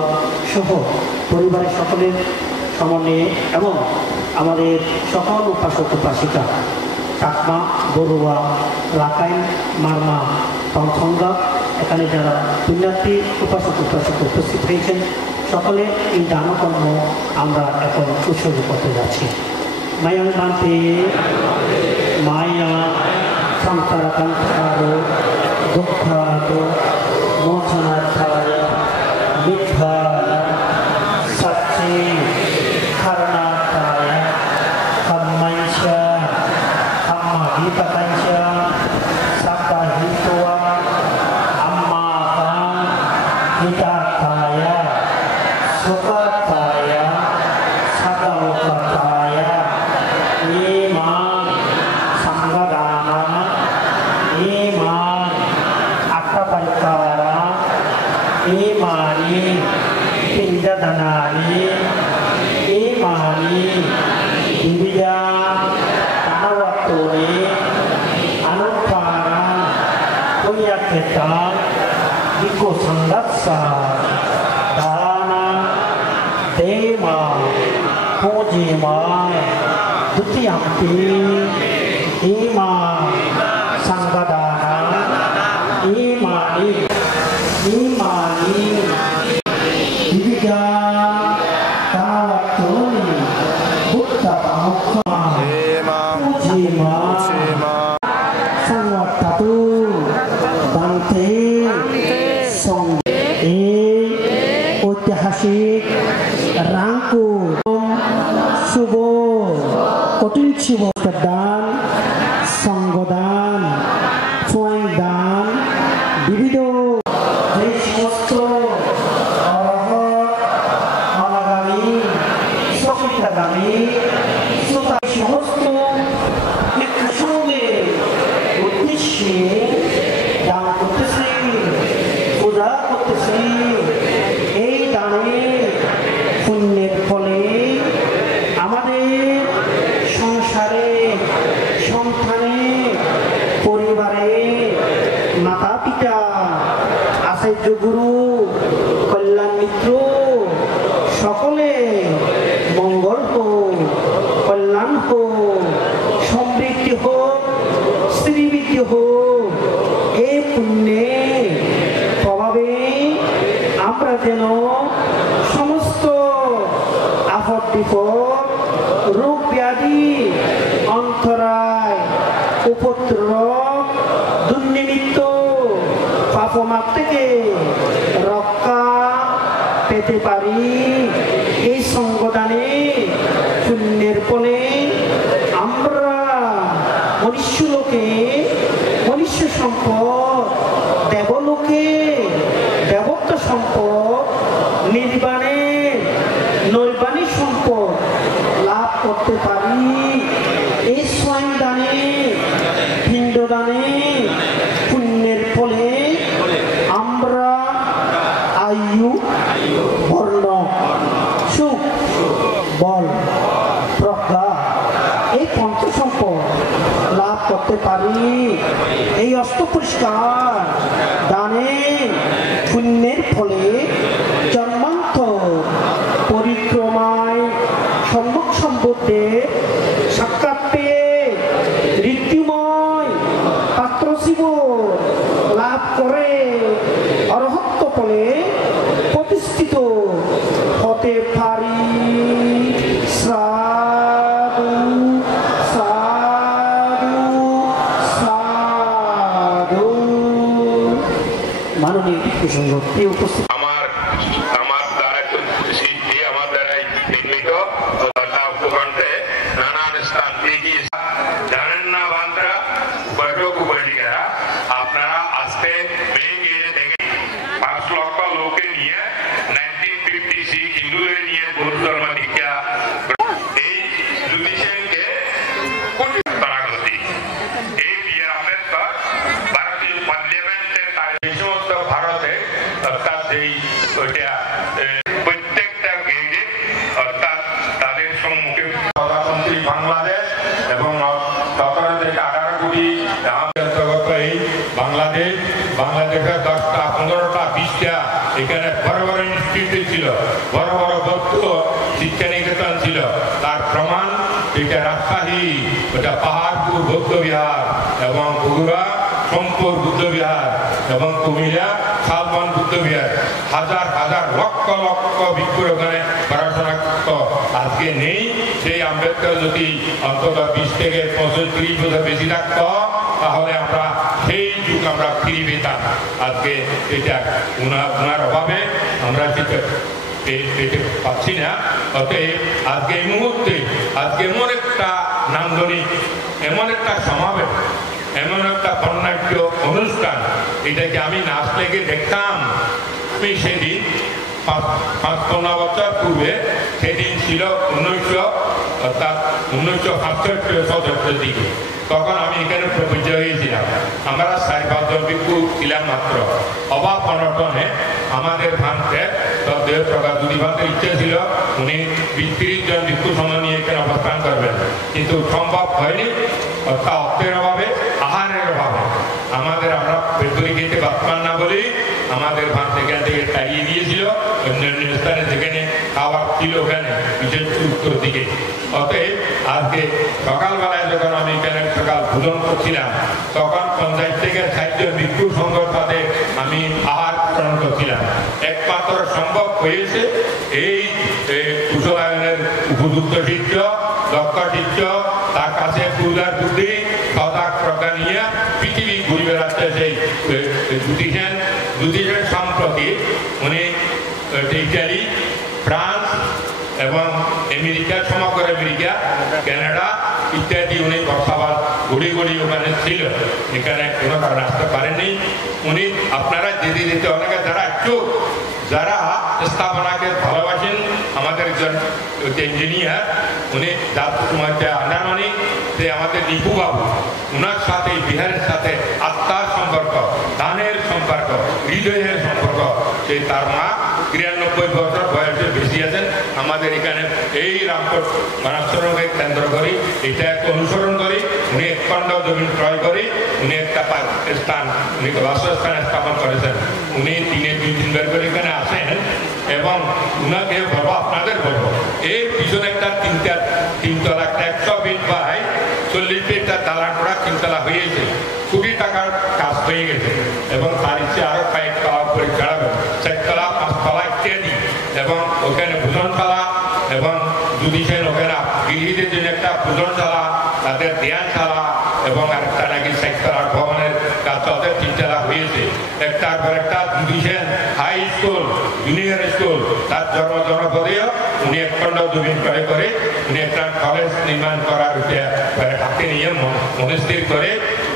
সহ পরিবারের সকলের সমন্বয়ে এবং আমাদের সকল উপাসক উপাসিকা চাকমা, বড়ুয়া, লাকাইন, মারমা, তনসঙ্গা, এখানে যারা পুণ্যার্থী উপাসক উপাসক উপস্থিত হয়েছেন সকলে এই দানকর্ম আমরা এখন উৎসর্গ করতে যাচ্ছি। মায়া মানতে মায়া সংসারাকাঙ্ক্ষার দুঃখাত মোচনার্থায় মিথ্যা সত্যি কারণার্থায় কম্মাঞ্চ কম্মাধিপকাঞ্চ সাকাহিত্বা আম্মাকাং হিতার্থায় সুখার্থায় সাকালোকার্থায় ইমাং সংগদানাং ইমাং আত্মপরিকারাং ইমানি পিণ্ডদানানি ইমানি দিব্যা তানবত্তরে অনুত্থানাং পুণ্যক্ষেত্রাং বিকো সংগৎসা দানা দেমা পূজিমা দ্বিতীয়াম্পি ইমা সংগদানাং ইমানি ইমানি দিব্যা তানবত্তরে বুদ্ধপামুখা পূজিমা সংবত্তাতু দান্তে সঙ্গে এই ঐতিহাসিক রামকো শুভ কঠিন শুভ দান, সঙ্গদান, সোয়াং দান, বিবিধ যে সমস্ত অনাগামী সফিতাগামী সমস্ত কুসুমের উদ্দেশ্যে দান করতেছি, পূজা করতেছি। এই দানের পুণ্যের ফলে আমাদের সংসারে, সন্তানে, পরিবারে, মাতা পিতা, আচার্য গুরু, কল্যাণ মিত্র সকলে মঙ্গল হোক, কল্যাণ হোক, সমৃদ্ধি হোক, শ্রীবৃদ্ধি হোক। এই পুণ্যে প্রভাবে আমরা যেন সমস্ত আপদ বিপদ, রোগ ব্যাধি, অন্তরায়, উপদ্রব, দুর্নিমিত্ত পাপমাপ থেকে রক্ষা পেতে পারি। এই সঙ্গদানে পুণ্যের ফলে আমরা মনুষ্যলোকে মনুষ্য সম্পদ, দেবলোকে দেবত্ব সম্পদ, নির্বাণে নৈর্বাণী সম্পদ লাভ করতে পারি। এই স্বয়ং দানে, পিণ্ডদানে পুণ্যের ফলে আমরা আয়ু, বর্ণ, সুখ, বল, প্রজ্ঞা এই পঞ্চ সম্পদ লাভ করতে পারি। এই অষ্ট পরিষ্কার দানে পুণ্যের ফলে জন্মান্তর পরিক্রমায় সম্মুখ সম্বুদ্ধের সাক্ষাৎ পেয়ে ঋদ্ধিময় পাত্র শিব লাভ করে অরহত্ব ফলে প্রতিষ্ঠিত হতে পারি। সাধু সাধু সাধু। মাননীয় প্রসঙ্গটি উপস্থিত আমার দ্বারা সিদ্ধি আমার দ্বারা নির্মিত উপকণ্ঠে নানান স্থান দিয়ে জানেন না বান্ধরা বৈঠক অর্থাৎ সেই ওইটা প্রত্যেকটা গেটে অর্থাৎ তাদের সম্মুখে প্রধানমন্ত্রী বাংলাদেশ এবং 17 থেকে 18 কোটি অন্তর্গত এই বাংলাদেশের 10টা 15টা 20টা এখানে বড় বড় ইনস্টিটিউট ছিল, বড় বড় বৌদ্ধ শিক্ষা নিকেতন ছিল। তার প্রমাণ এটা রাজশাহী, ওটা পাহাড়পুর বৌদ্ধ বিহার এবং বগুড়া সোমপুর বুদ্ধ বিহার এবং কুমিল্লা শালবন বুদ্ধ বিহার। হাজার হাজার লক্ষ লক্ষ ভিক্ষুর ওখানে পড়াশোনা করত। আজকে নেই। সেই আম্বেদকর যদি অন্তত 20 থেকে 25-30 বছর বেশি থাকত তাহলে আমরা সেই যুগ আমরা ফিরে পেতাম। আজকে এটা ওনার অভাবে আমরা যেটা পেতে পাচ্ছি না। অতএব আজকে এই মুহূর্তে আজকে এমন একটা নান্দনিক, এমন একটা সমাবেশ, এমন একটা বর্ণাঢ্য অনুষ্ঠান, এটাকে আমি নাচ লেগে দেখতাম। আমি সেদিন 5-15 বছর পূর্বে, সেদিন ছিল 1967 দিকে। তখন আমি এখানে প্রবৃত্ত হয়েছিলাম। আমরা 4-5 জন ভিক্ষু ছিলাম মাত্র। অভাব অনটনে আমাদের ভাঙতে দেবপ্রকাশ যদি ভাঙতে ইচ্ছে ছিল উনি 20-30 জন ভিক্ষু সময় নিয়ে এখানে অবস্থান করবেন, কিন্তু সম্ভব হয়নি। অর্থাৎ অর্থের অভাবে, আহারের অভাবে আমরা পেটরি খেতে পারতাম না বলে আমাদের ভাত এখান থেকে তাড়িয়ে দিয়েছিল। অন্যান্য স্থানে যেখানে খাবার ছিল ওখানে, বিশেষ উত্তর দিকে। অতএব আজকে সকালবেলায় যখন আমি এখানে সকাল ভোজন করছিলাম তখন 50 থেকে 60 জন ভিক্ষুর সংঘর সাথে আমি আহার গ্রহণ করছিলাম। একমাত্র সম্ভব হয়েছে এই কুশলায়নের উপযুক্ত শিষ্য, দক্ষ শিষ্য, তার কাছে পূজার বুদ্ধি, সদা প্রজ্ঞা নিয়ে পৃথিবী ঘুরে বেড়াচ্ছে সেই জ্যোতিষেন সম্প্রতি উনি ইটালি, ফ্রান্স এবং আমেরিকা, সমগ্র আমেরিকা, কানাডা ইত্যাদি উনি বর্ষাবাদ ঘুরি ওখানে ছিল। এখানে কোনো কারণে আসতে পারেননি উনি। আপনারা যেতে যেতে অনেকে যারা স্থাপনাকে ভালোবাসেন, আমাদের একজন ইঞ্জিনিয়ার, উনি আন্দারমানি, সে আমাদের নিপু বাবু, ওনার সাথে বিহারের সাথে আত্মার সম্পর্ক, দানের সম্পর্ক, হৃদয়ের সম্পর্ক। সেই তার মা 93 বছর বয়সে বেশি আছেন। আমাদের এখানে এই রামকোট মানবসরণকে কেন্দ্র করি, এটা একটা অনুসরণ করি। উনি 1 খণ্ড জমি ক্রয় করি, উনি একটা স্থান, উনি বাসস্থান স্থাপন করেছেন। উনি 2-3 বার করে এখানে আসেন এবং উনাকে বলবো, আপনাদের বলবো, এর পিছনে একটা 3 তলা, একটা 100 ফিট বাই 40 ফিট দালান করা 3 তলা হয়েছে। কোটি টাকার কাজ হয়ে গেছে এবং তার ইচ্ছে আরো কয়েকটা করে চড়াবে, 4 তলা 5 তলা ইত্যাদি। এবং ওখানে ভোজনশালা এবং জুডিশিয়াল, ওখানে গৃহীদের জন্য একটা ভোজনশালা, তাদের ধ্যানশালা এবং আরেকটা নাকি 4 তলার ভবনের কাজ চলতে 3 তলা হয়েছে। একটার পর একটা judicial high school, junior school, তার জনপদেও উনি 1 খণ্ড জমি ক্রয় করে উনি একটা কলেজ নির্মাণ করার হাতে নিয়ে মনস্থির করে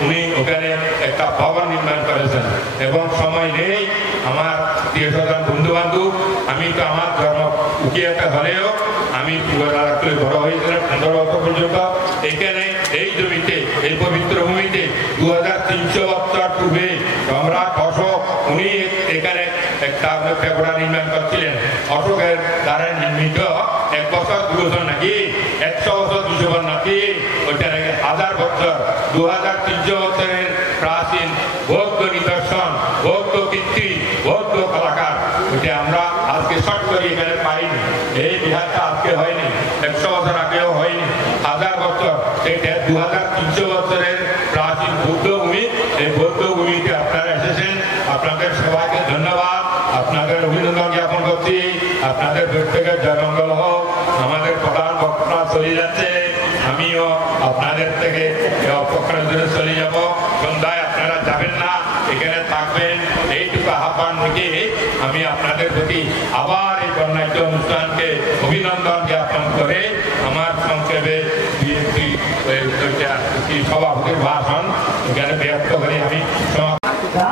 উনি ওখানে একটা ভবন নির্মাণ করেছেন। এবং সময় নেই আমার 30,000 বন্ধু বান্ধব, আমি তো আমার জন্ম উকিয়াতে হলেও আমি বড় হয়েছিলাম 15 বছর পর্যন্ত। এখানে এই জমিতে, এই পবিত্র ভূমিতে 2300 বছর পূর্বে সম্রাট অশোক উনি এখানে একটা পেগোড়া নির্মাণ করছিলেন। অশোকের দ্বারা নির্মিত 1 বছর 2 বছর নাকি 100 বছর 200 বছর নাকি ওইটা নাকি 1000 বছর, 2300 বছরের প্রাচীন বৌদ্ধ নিদর্শন, বৌদ্ধ কীর্তি, বৌদ্ধ কলাকার, ওইটা আমরা আজকে শর্ট করি এখানে পাইনি। এই বিহারটা আজকে হয়নি, 100 বছর আগেও হয়নি, 1000 বছর। সেইটা 2300 বছরের প্রাচীন বৌদ্ধভূমি। এই বৌদ্ধভূমিতে আপনারা এসেছেন, আপনাদের সবাইকে ধন্যবাদ, আপনাদের অভিনন্দন জ্ঞাপন করছি। আপনাদের প্রত্যেকের জয়মঙ্গল হোক। আমাদের প্রধান বক্তা চলে যাচ্ছে, আমিও আপনাদের থেকে অপেক্ষার জন্য চলে যাব। সন্ধ্যায় আপনারা যাবেন না, এখানে থাকবেন, এইটুকু আহ্বান রেখে আমি আপনাদের প্রতি আবার এই বর্ণাঢ্য অনুষ্ঠানকে অভিনন্দন জ্ঞাপন করে আমার সংক্ষেপে সভাপতির ভাষণ এখানে ব্যক্ত করে আমি Kita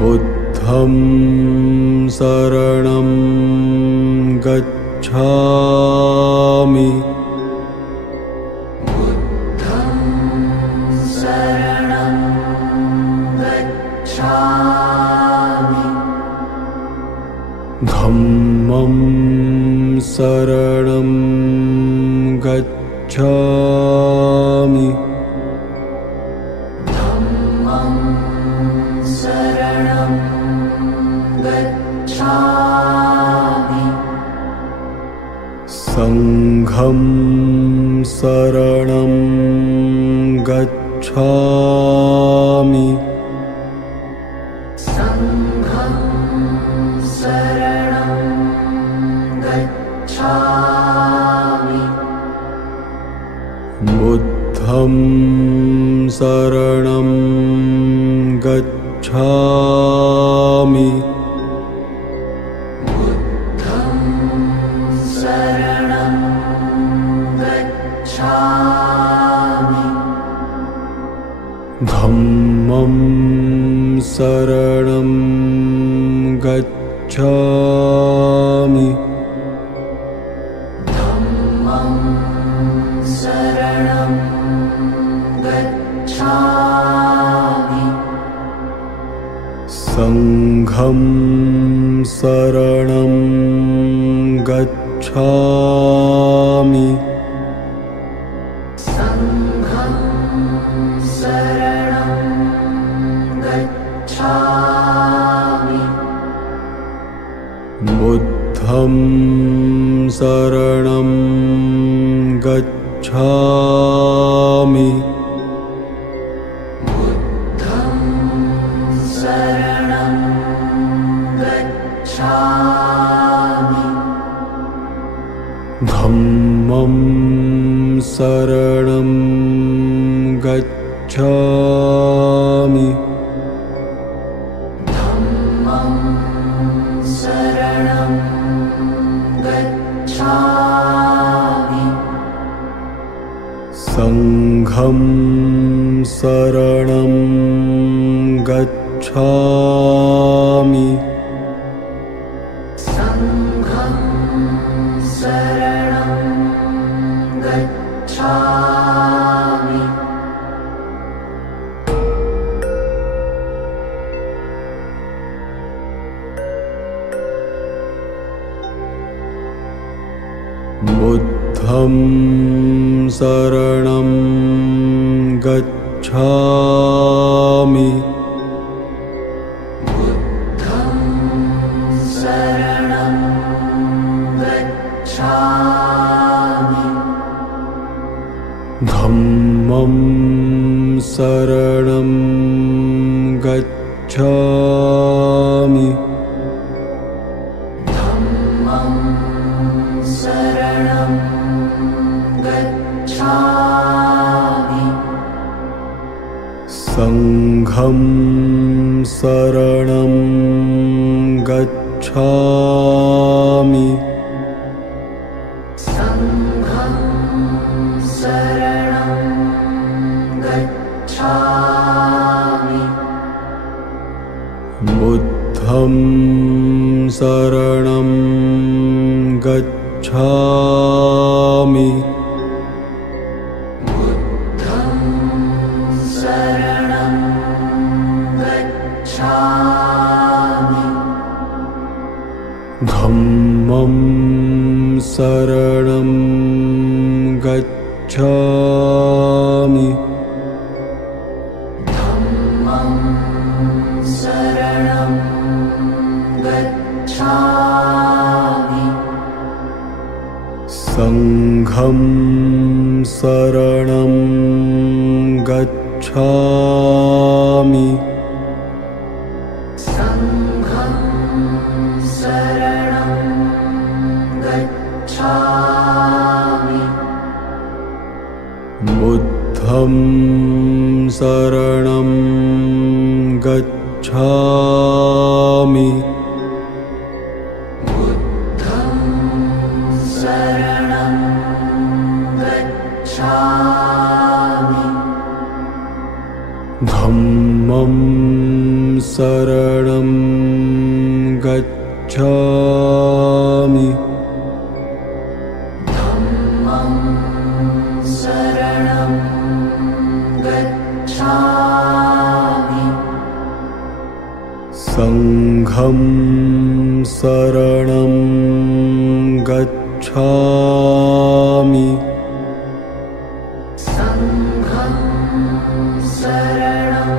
बुद्धं शरणं गच्छामि धम्मं शरणं गच्छामि संघं शरणं गच्छामि बुद्धं शरणं गच्छामि धम्मं शरणं गच्छामि संघं शरणं गच्छामि बुद्धं शरणं गच्छामि धम्मं शरणं गच्छामि संघं शरणं गच्छामि बुद्धं शरणं गच्छामि धम्मं शरणं गच्छामि संघं शरणं गच्छामि बुद्धं शरणं गच्छामि धम्मं शरणं गच्छामि संघं संघं शरणं गच्छामि संघं शरणं गच्छामि बुद्धं शरणं गच्छामि बुद्धं शरणं गच्छामि धम्मं शरणं गच्छामि धम्मं शरणं गच्छामि संघं शरणं गच्छामि संघं शरणं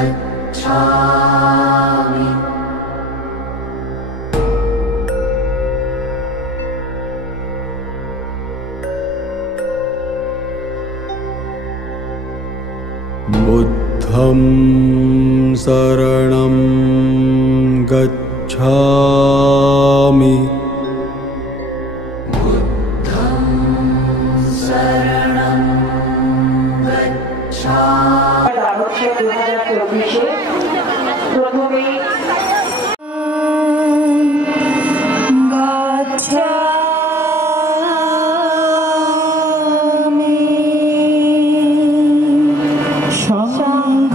गच्छामि बुद्धं शरणं गच्छामि बुद्धं शरणं गच्छामि হচ্ছে 2024-এ প্রথমে সংঘ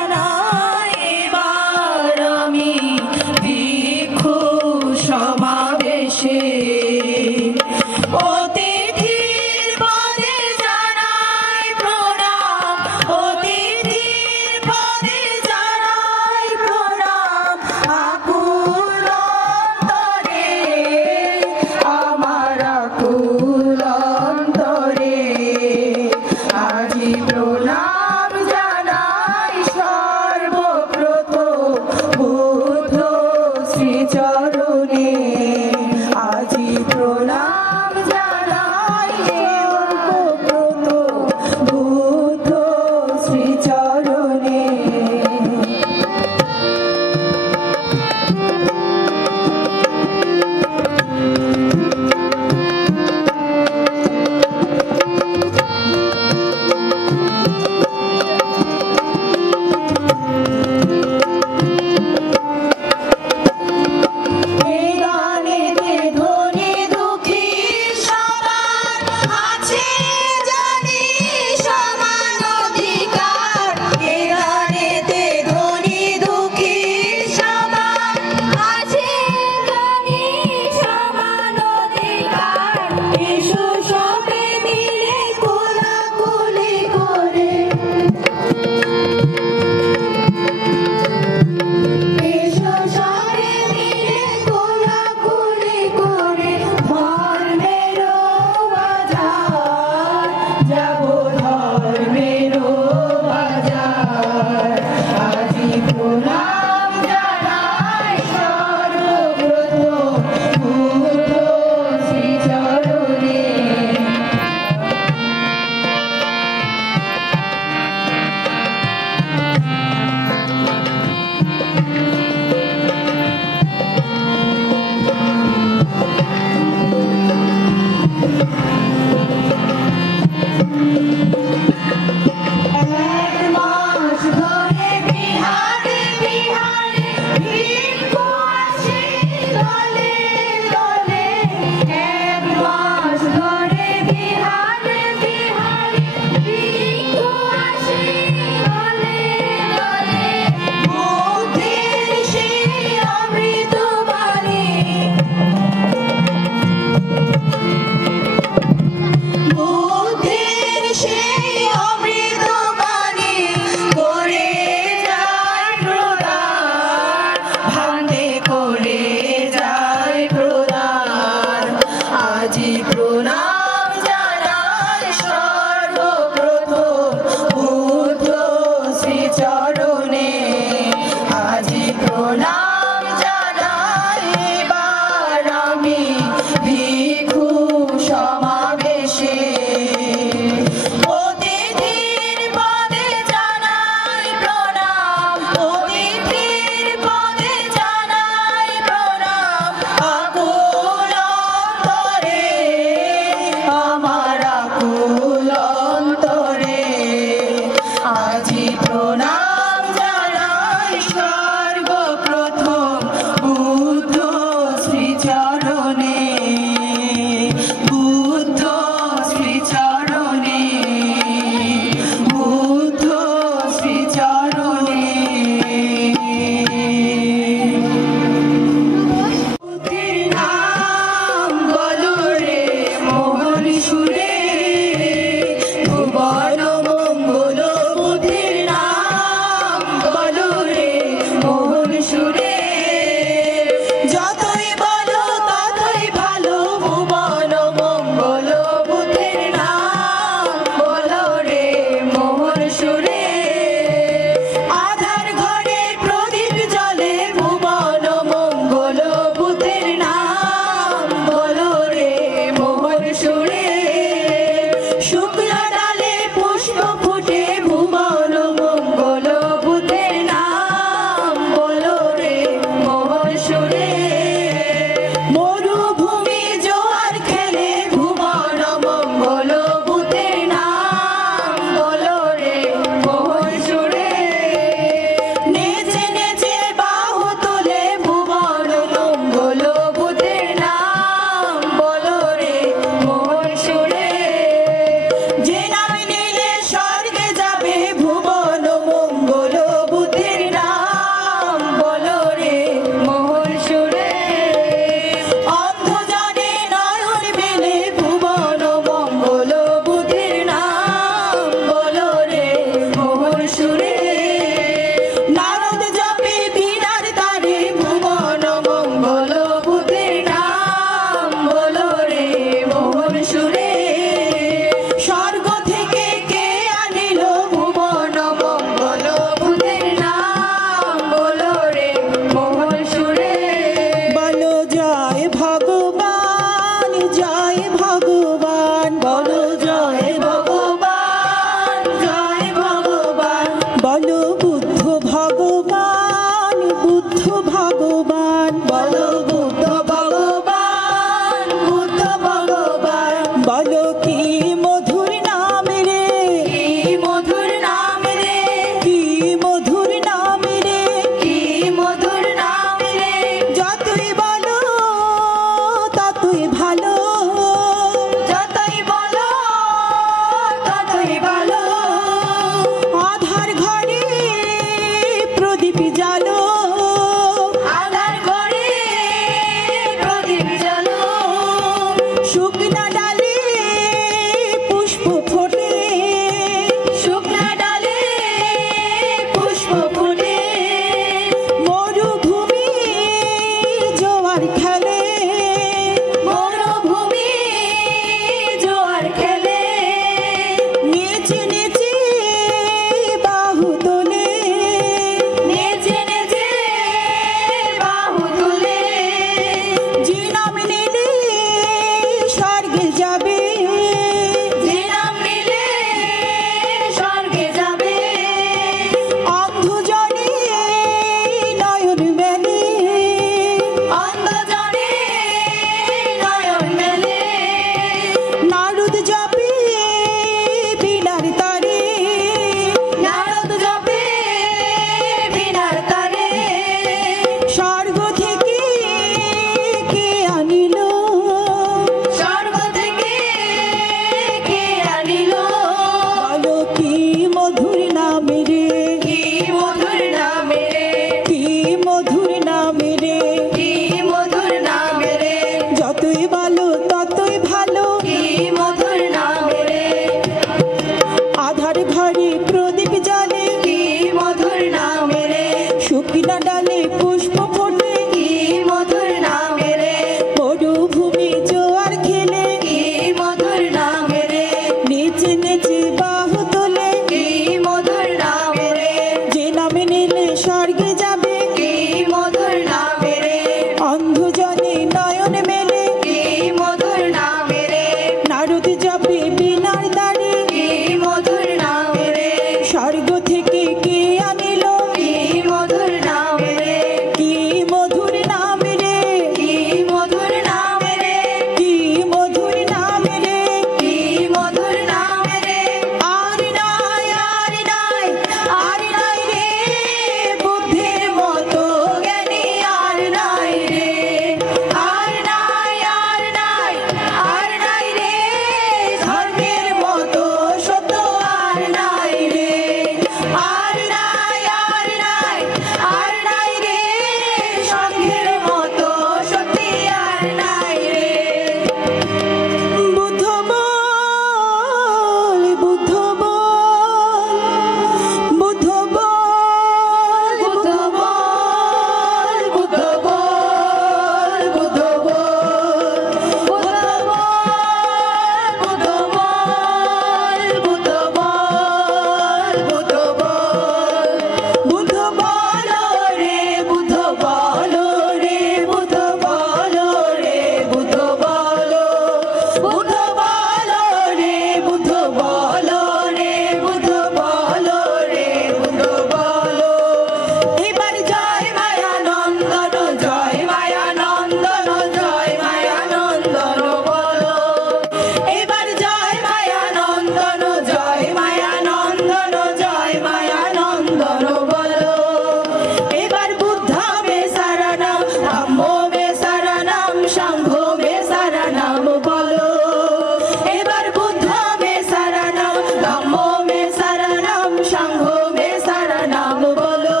संघ में शरणम बोलो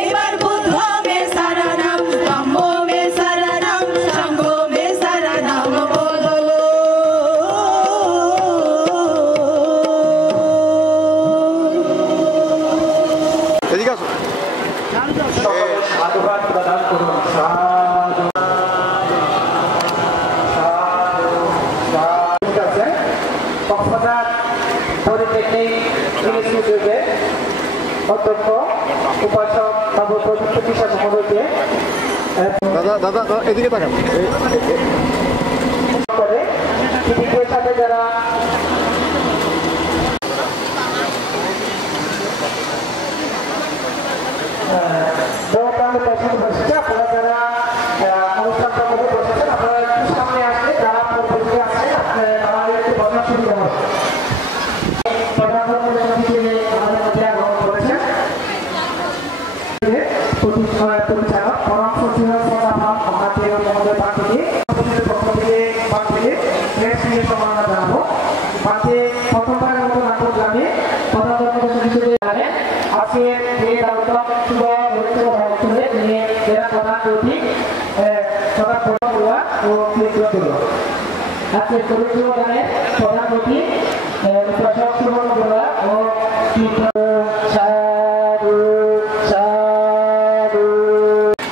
एबार बुद्ध में शरणम धम्म में शरणम संघ में शरणम बोलो সাধুবাদ প্রদান করুন। ঠিক আছে, কক্সবাজার পলিটেকনিক ইনস্টিটিউটের অধ্যক্ষ উপাসক বাবু প্রযুক্ত কিশোর মহোদয়কে দাদা এদিকে তাকান করে টিভির সাথে যারা বসেছে, আপনারা যারা অনুষ্ঠানটার মধ্যে বসেছেন আপনারা একটু সামনে আসলে যারা পরিবেশে আছেন তারা একটু বসার সুবিধা হবে। প্রধানমন্ত্রী আমাদের মধ্যে আগমন করেছেন পরিচালক পরম সচিব মহোদয় বাকি পক্ষ থেকে সম্মাননা জানাবো। বাকি প্রথমবারের মতো নাটক গ্রামে প্রধানমন্ত্রী হিসেবে আজকে যে দায়িত্ব শুভ তুলে নিয়ে জেলা প্রধান প্রতীক প্রধান পড়ুয়া ও আজকে পরিচয় গানের প্রধান প্রতীক প্রশাসক সুবর্ণ বড়ুয়া ও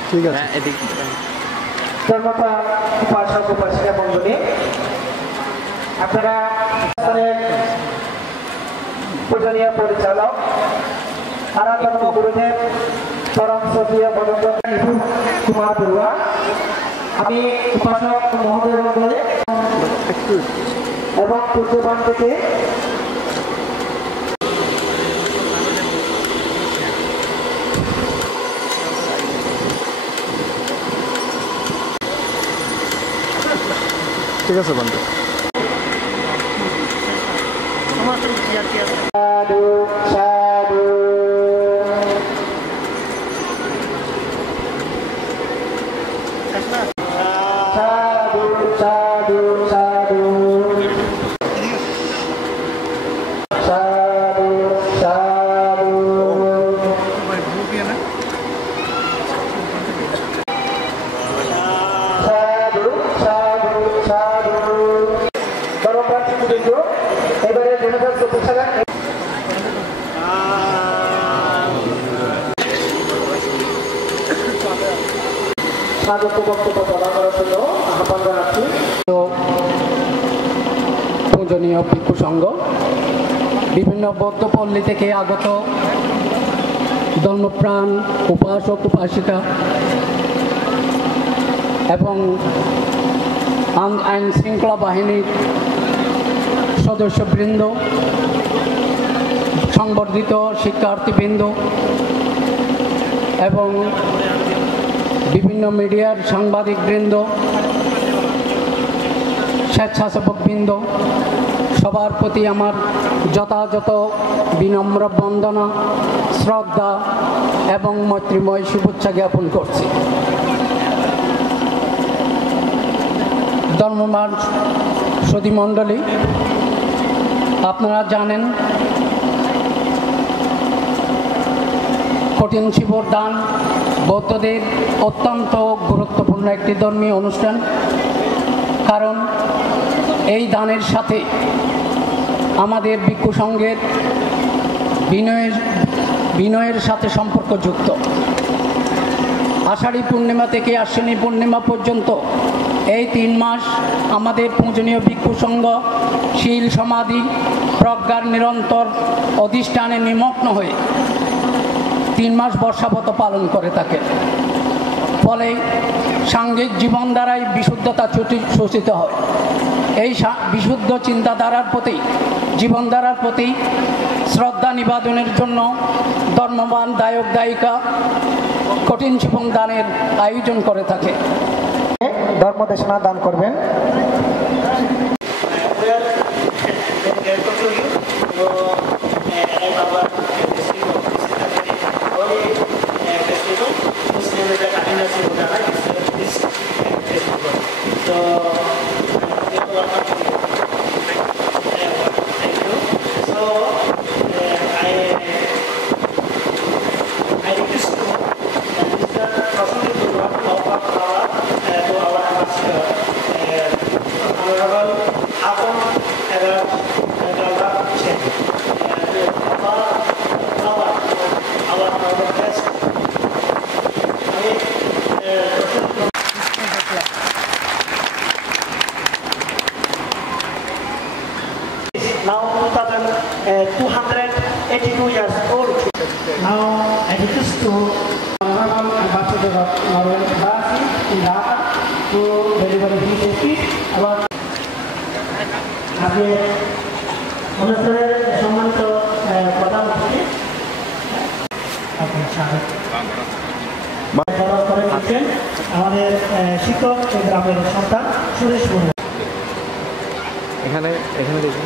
ঠিক আছে ধন্যবাদ উপাসক উপাসিকা মণ্ডলী। আপনারা পূজনীয় পরিচালক আরাধন গুরুদেব পরম সচিব কুমার বড়ুয়া, আমি উপাসক মহোদয় এবং পূজ্যবান থেকে ঠিক আছে বন্ধু সাধু সাধু সাধু সাধু সাধু সাধু সাধু সাধু সাধু কর্মপ্রার্থীবৃন্দ এবারে 2024 সালের স্বাগত বক্তব্য প্রদান করার জন্য আহ্বান জানাচ্ছি। পূজনীয় ভিক্ষু সংঘ, বিভিন্ন বৌদ্ধপল্লী থেকে আগত ধর্মপ্রাণ উপাসক উপাসিকা এবং আইন শৃঙ্খলা বাহিনীর সদস্যবৃন্দ, সংবর্ধিত শিক্ষার্থীবৃন্দ এবং বিভিন্ন মিডিয়ার সাংবাদিকবৃন্দ, স্বেচ্ছাসেবকবৃন্দ, সবার প্রতি আমার যথাযথ বিনম্র বন্দনা, শ্রদ্ধা এবং মৈত্রীময় শুভেচ্ছা জ্ঞাপন করছি। ধর্মমান সতীমণ্ডলী, আপনারা জানেন কঠিন শিবর দান বৌদ্ধদের অত্যন্ত গুরুত্বপূর্ণ একটি ধর্মীয় অনুষ্ঠান, কারণ এই দানের সাথে আমাদের ভিক্ষু সংঘের বিনয়ের সাথে সম্পর্কযুক্ত। আষাঢ়ী পূর্ণিমা থেকে আশ্বিনী পূর্ণিমা পর্যন্ত এই 3 মাস আমাদের পূজনীয় ভিক্ষু সংঘ শীল সমাধি প্রজ্ঞার নিরন্তর অধিষ্ঠানে নিমগ্ন হয়ে 3 মাস বর্ষাব্রত পালন করে থাকে। ফলে সাংঘিক জীবন দ্বারাই বিশুদ্ধতা সূচিত হয়। এই বিশুদ্ধ চিন্তাধারার প্রতি, জীবনধারার প্রতি শ্রদ্ধা নিবেদনের জন্য ধর্মবান দায়ক দায়িকা কঠিন জীবন দানের আয়োজন করে থাকে। ধর্ম দেশনা দান করবেন। So I Now, I request to Honorable Ambassador of Norway Embassy in Dhaka to deliver his speech about আগে অনুষ্ঠানের সম্মানিত প্রধান অতিথি আমাদের শিক্ষক গ্রামের সন্তান সুরেশ বড়ুয়া। এখানে এখানে দেখি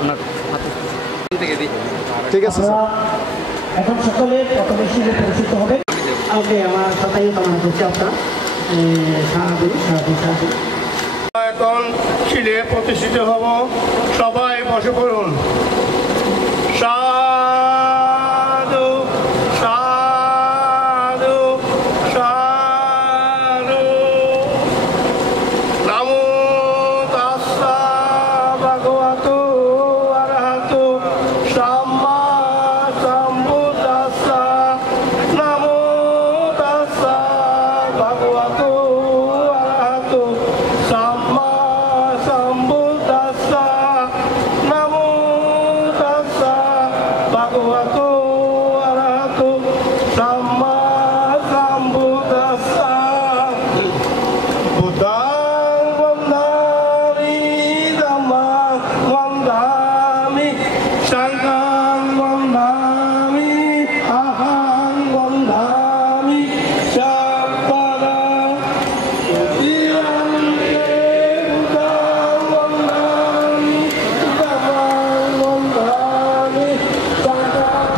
আপনার ঠিক আছে এখন সকলে প্রথমে শিলে পরিচিত হবে। ওকে আমার সাথেই আমার করছে আপনার এখন শিলে প্রতিষ্ঠিত হব, সবাই বসে পড়ুন। সাধু সাধু সাধু নমো তাস্সা ভগবতো অরহতো সাম্মা সম্বুদ্ধাস্সা নমো তাস্সা ভগবতো অরহতো সাম্মা সম্বুদ্ধাস্সা নমো তাস্সা ভগবতো অরহতো সাম্মা সম্বুদ্ধাস্সা বুদ্ধাং বন্দামি ধম্মাং বন্দামি সংঘাং বন্দামি অহং বন্দামি সর্বদা জীবন্তে বুদ্ধাং বন্দামি ধম্মাং বন্দামি সংঘাং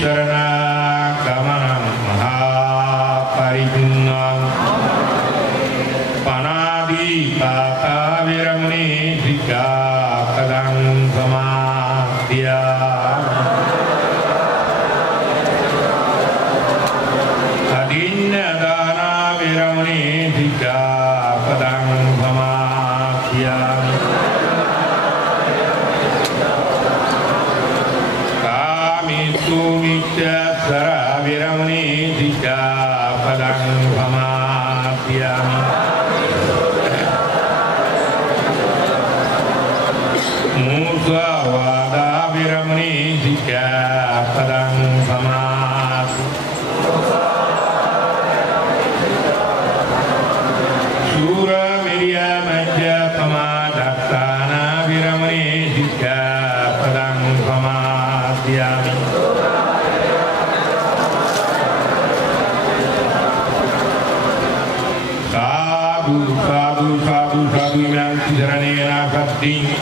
Sarana Gamanam Sadding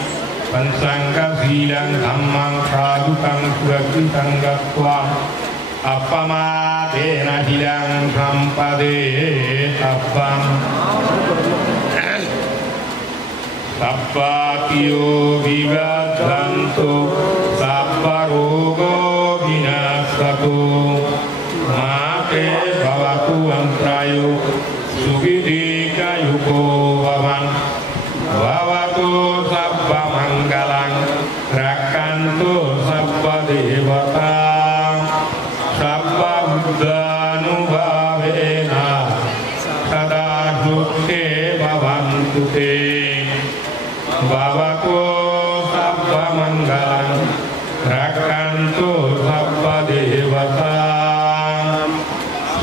Pansangka silang dhammang sadukang surakritang gatva Appamadena hilang sampade tabbang Sappatiyo vivadhanto sapparogo vinasato Mate bhavatu antrayo sugidika yuko vavan Bhavatu sabba manggalang rakanto sabba devata sabba buddhanubhavena sada sutte bhavantu te Bhavatu sabba manggalang rakanto sabba devata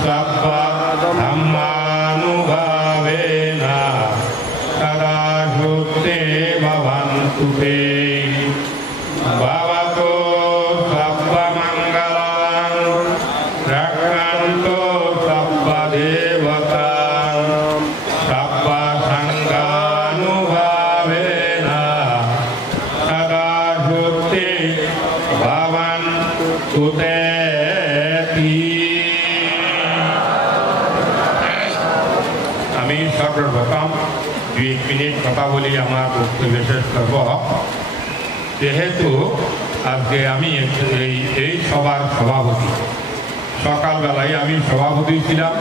sabba dhammanubhavena sada sutte bhavantu te Bhavatu sabba manggalang rakanto sabba devata sabba sanghanubhavena sada sutte bhavantu te আমি সর্বপ্রথম 2 minute কথা বলি আমার বক্তব্য শেষ করব যেহেতু আজকে আমি এই সভার সভাপতি সকালবেলায় আমি সভাপতি ছিলাম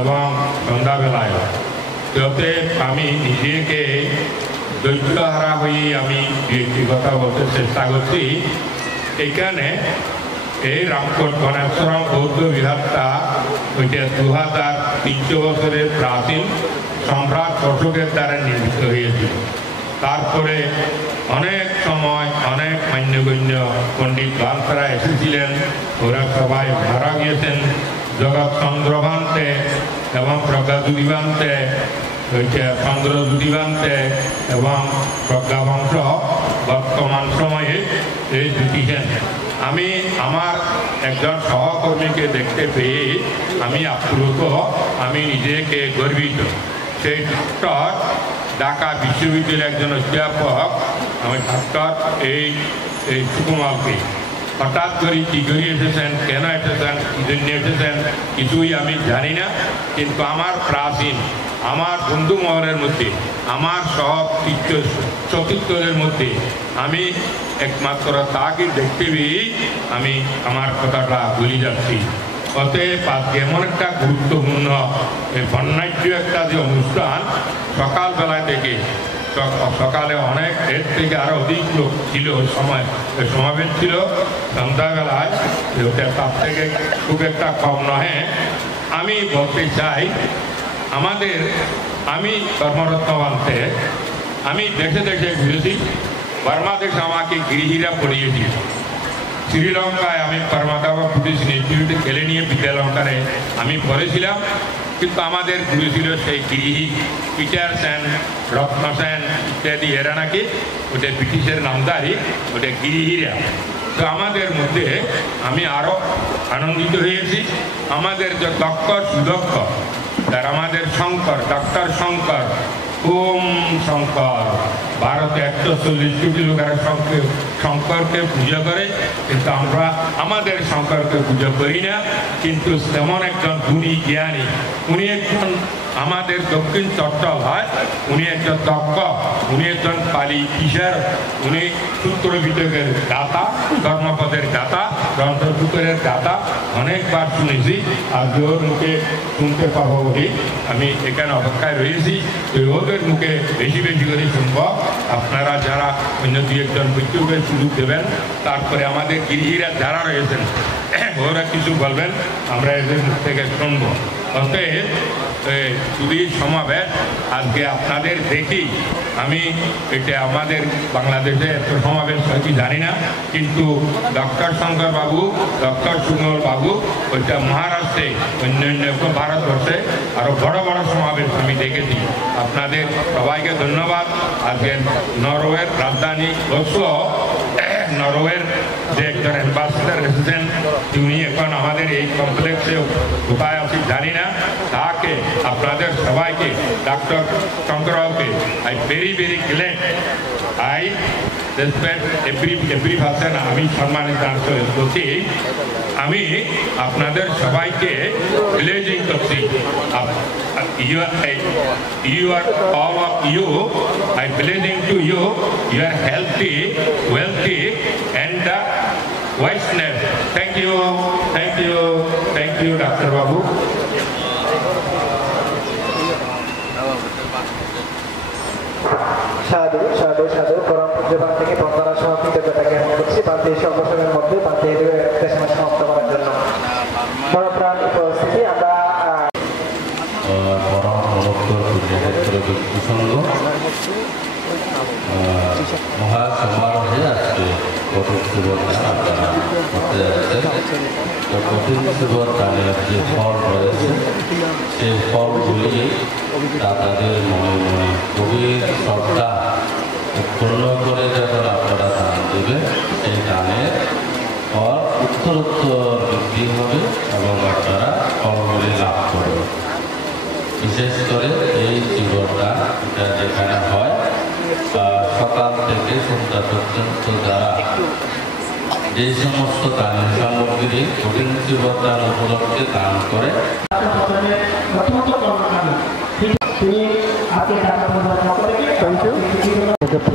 এবং সন্ধ্যাবেলায় যাতে আমি নিজেকে দৈত্যহারা হয়ে আমি একটি কথা বলতে চেষ্টা করছি এইখানে এই রামকোট গণেশ্বরম বৌদ্ধ বিহারটা ওইটা 2300 বছরের প্রাচীন সম্রাট অশোকের দ্বারা নির্মিত হয়েছিল তারপরে অনেক সময় অনেক মান্যগণ্য পণ্ডিত বালসারা এসেছিলেন ওরা সবাই মারা গিয়েছেন জগৎচন্দ্র ভান্তে এবং প্রজ্ঞাযুতিভান্তে ওইটা চন্দ্রযুতিভান্তে এবং প্রজ্ঞাবংশ বর্তমান সময়ে এই দুটিছেন আমি আমার একজন সহকর্মীকে দেখতে পেয়ে আমি আপ্লুত আমি নিজেকে গর্বিত সেই ডক্টর ঢাকা বিশ্ববিদ্যালয়ের একজন অধ্যাপক আমি ডক্টর এই সুকুমারকে হঠাৎ করে কী করে এসেছেন কেন এসেছেন কী জন্য এসেছেন কিছুই আমি জানি না কিন্তু আমার প্রাচীন আমার বন্ধু মহলের মধ্যে আমার সব সতীর্থদের মধ্যে আমি একমাত্র তাকে দেখতে পেয়েই আমি আমার কথাটা বলে যাচ্ছি অতএব আজকে এমন একটা গুরুত্বপূর্ণ বর্ণাঢ্য একটা যে অনুষ্ঠান সকালবেলা থেকে সকালে অনেক এর থেকে আরও অধিক লোক ছিল ওই সময় সমাবেশ ছিল সন্ধ্যাবেলায় তার থেকে খুব একটা কম নহে আমি বলতে চাই আমাদের আমি কর্মরত বানতে আমি দেশে দেশে ঘুরেছি বাংলাদেশ আমাকে গৃহীরা পড়িয়েছি শ্রীলঙ্কায় আমি কর্মাদাবা বুদ্ধিস্ট ইনস্টিটিউটে খেলে নিয়ে বিদ্যালঙ্কারে আমি পড়েছিলাম কিন্তু আমাদের গুরু ছিল সেই গৃহী পিটার সেন রত্ন সেন ইত্যাদি এরা নাকি ওটা ব্রিটিশের নামদারি ওটা গৃহীরা তো আমাদের মধ্যে আমি আরও আনন্দিত হয়েছি আমাদের যে দক্ষ সুদক্ষ তার আমাদের শঙ্কর ডক্টর শঙ্কর ওম শঙ্কর ভারতে 140 কোটি লোকেরা শঙ্করকে পূজা করে কিন্তু আমরা আমাদের শঙ্করকে পূজা করি না কিন্তু তেমন একজন গুণী জ্ঞানী উনি একজন আমাদের দক্ষিণ চট্টগ্রাম উনি একজন দক্ষ উনি একজন পালি কিশোর উনি সূত্র বিতকের দাতা ধর্মপদের দাতা গ্রন্থসূত্রের দাতা অনেকবার শুনেছি আর ওর মুখে শুনতে পাবো বলে আমি এখানে অপেক্ষায় রয়েছি ওদের মুখে বেশি বেশি করে শুনব আপনারা যারা অন্য দু একজন বৈঠকের সুযোগ দেবেন তারপরে আমাদের গৃহীরা যারা রয়েছেন ওরা কিছু বলবেন আমরা এদের মুখ থেকে শুনবো অতএব যদি সমাবেশ আজকে আপনাদের দেখি আমি এটা আমাদের বাংলাদেশে এত সমাবেশ হয় কি জানি না কিন্তু ডক্টর শঙ্কর বাবু ডক্টর সুমল বাবু ওইটা মহারাষ্ট্রে অন্যান্য ভারতবর্ষে আরও বড় বড় সমাবেশ আমি দেখেছি আপনাদের সবাইকে ধন্যবাদ আজকে নরওয়ের রাজধানী অসলো নরওয়ের যে একজন অ্যাম্বাসেডার এসেছেন, তিনি এখন আমাদের এই কমপ্লেক্সে কোথায় আছি জানি না, তাকে আপনাদের সবাইকে ডক্টর শঙ্করবাবুকে I very glad, I respect every person, আমি সম্মানিত করছি। আমি আপনাদের সবাইকে প্লেজিং করছি, you are all of you, I pledging to you, you are healthy, wealthy and wiseness. Thank you Dr. Babu. সাধু সাধু সাধু পরম পূজ্যবান থেকে বন্দনা সহ কৃতজ্ঞতা জ্ঞাপন করছি বাদ এই অবসরের মধ্যে বাদ দেশনা সমাপ্ত করার জন্য মহাপ্রাণ উপস্থিতি আমরা পরম অনুত্তর পুণ্যক্ষেত্র সংঘ মহাসমারোহে আজকে কঠিন শিবদান আপনারা করতে যাচ্ছেন। তো কঠিন শিবদানের যে ফল রয়েছে সেই ফলগুলি তাদের মনে মনে গভীর শ্রদ্ধা উৎপন্ন করে যখন আপনারা দান দেবেন, সেই দানের ফল উত্তরোত্তর বৃদ্ধি হবে এবং আপনারা ফলগুলি লাভ করবেন। বিশেষ করে এই জীবনদান যেখানে হয় সকাল থেকে সন্ধ্যা পর্যন্ত যারা যে সমস্ত দানের সামগ্রী কঠিন জীবনদান উপলক্ষে দান করে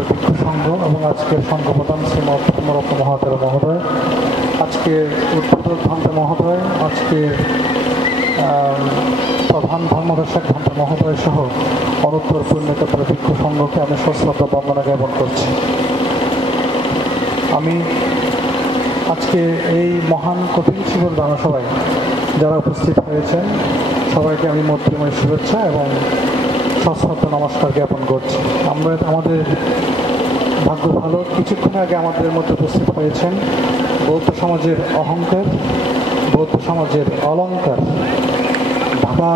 ভিক্ষু সংঘ এবং আজকের সংঘ প্রধান শ্রীমৎ ধর্মরত্ন মহাতের মহোদয়, আজকে উদ্বোধক ভান্তে মহোদয়, আজকে প্রধান ধর্মদর্শক ভান্তে মহোদয় সহ অনুত্তর পুণ্যক্ষেত্র ভিক্ষু সংঘকে আমি সশ্রদ্ধ বন্দনা জ্ঞাপন করছি। আমি আজকে এই মহান কঠিন শিবর দানসভায় যারা উপস্থিত হয়েছেন সবাইকে আমি মৈত্রীময় শুভেচ্ছা এবং সশ্রদ্ধ নমস্কার জ্ঞাপন করছি। আমাদের ভাগ্য ভালো, কিছুক্ষণ আগে আমাদের মধ্যে উপস্থিত হয়েছেন বৌদ্ধ সমাজের অহংকার, বৌদ্ধ সমাজের অলঙ্কার, ঢাকা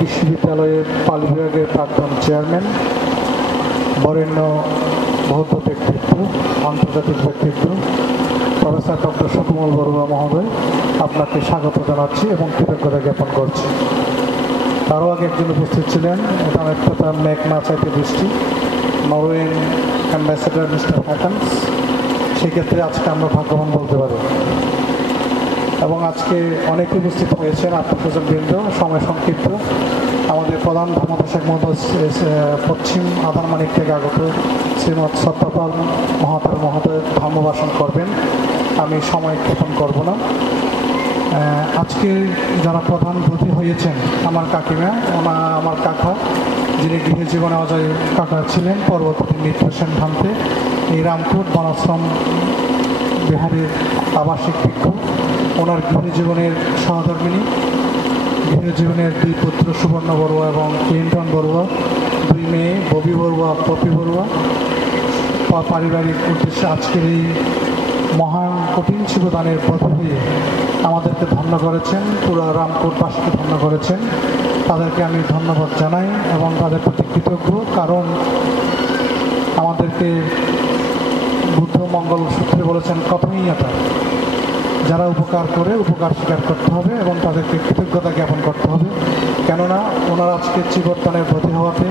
বিশ্ববিদ্যালয়ের পালি বিভাগের প্রাক্তন চেয়ারম্যান, বরেণ্য বৌদ্ধ ব্যক্তিত্ব, আন্তর্জাতিক ব্যক্তিত্ব প্রফেসর ডক্টর সুকুমল বড়ুয়া মহোদয়, আপনাকে স্বাগত জানাচ্ছি এবং কৃতজ্ঞতা জ্ঞাপন করছি। তারও আগে একজন উপস্থিত ছিলেন, এটা একটা তার মেঘ না চাইতে বৃষ্টি, নরওয়ের অ্যাম্বাসেডার মিস্টার হ্যাকান্স। সেক্ষেত্রে আজকে আমরা ভাগ্যবান বলতে পারি। এবং আজকে অনেকে উপস্থিত হয়েছেন আত্মীয়স্বজনবৃন্দ, সময় সংক্ষিপ্ত। আমাদের প্রধান ধর্মদর্শক মহোদয় পশ্চিম আদানমানিক থেকে আগত শ্রীমৎ সত্যপাল মহাতার মহোদয় ধর্মভাষণ করবেন, আমি সময় ক্ষেপণ করব না। আজকে যারা প্রধান ব্রতী হয়েছেন আমার কাকিমা, আমার কাকা যিনি গৃহজীবনে অজয় কাকা ছিলেন, পরবর্তী মিত্র সেন ভান্তে এই রামপুর বনাশ্রম বিহারের আবাসিক ভিক্ষু, ওনার গৃহজীবনের সহধর্মিনী, গৃহজীবনের দুই পুত্র সুবর্ণ বড়ুয়া এবং ক্লিন্টন বড়ুয়া, দুই মেয়ে ববি বড়ুয়া, পপি বড়ুয়া, পারিবারিক উদ্দেশ্যে আজকের এই মহান কঠিন শিবদানের ব্রত হয়ে আমাদেরকে ধন্য করেছেন, পুরো রামপুরবাসীকে ধন্য করেছেন। তাদেরকে আমি ধন্যবাদ জানাই এবং তাদের প্রতি কৃতজ্ঞ, কারণ আমাদেরকে বুদ্ধ মঙ্গল সূত্রে বলেছেন কথনীয়তা, যারা উপকার করে উপকার স্বীকার করতে হবে এবং তাদেরকে কৃতজ্ঞতা জ্ঞাপন করতে হবে। কেননা ওনারা আজকে চিবরদানের ব্রতী হওয়াতে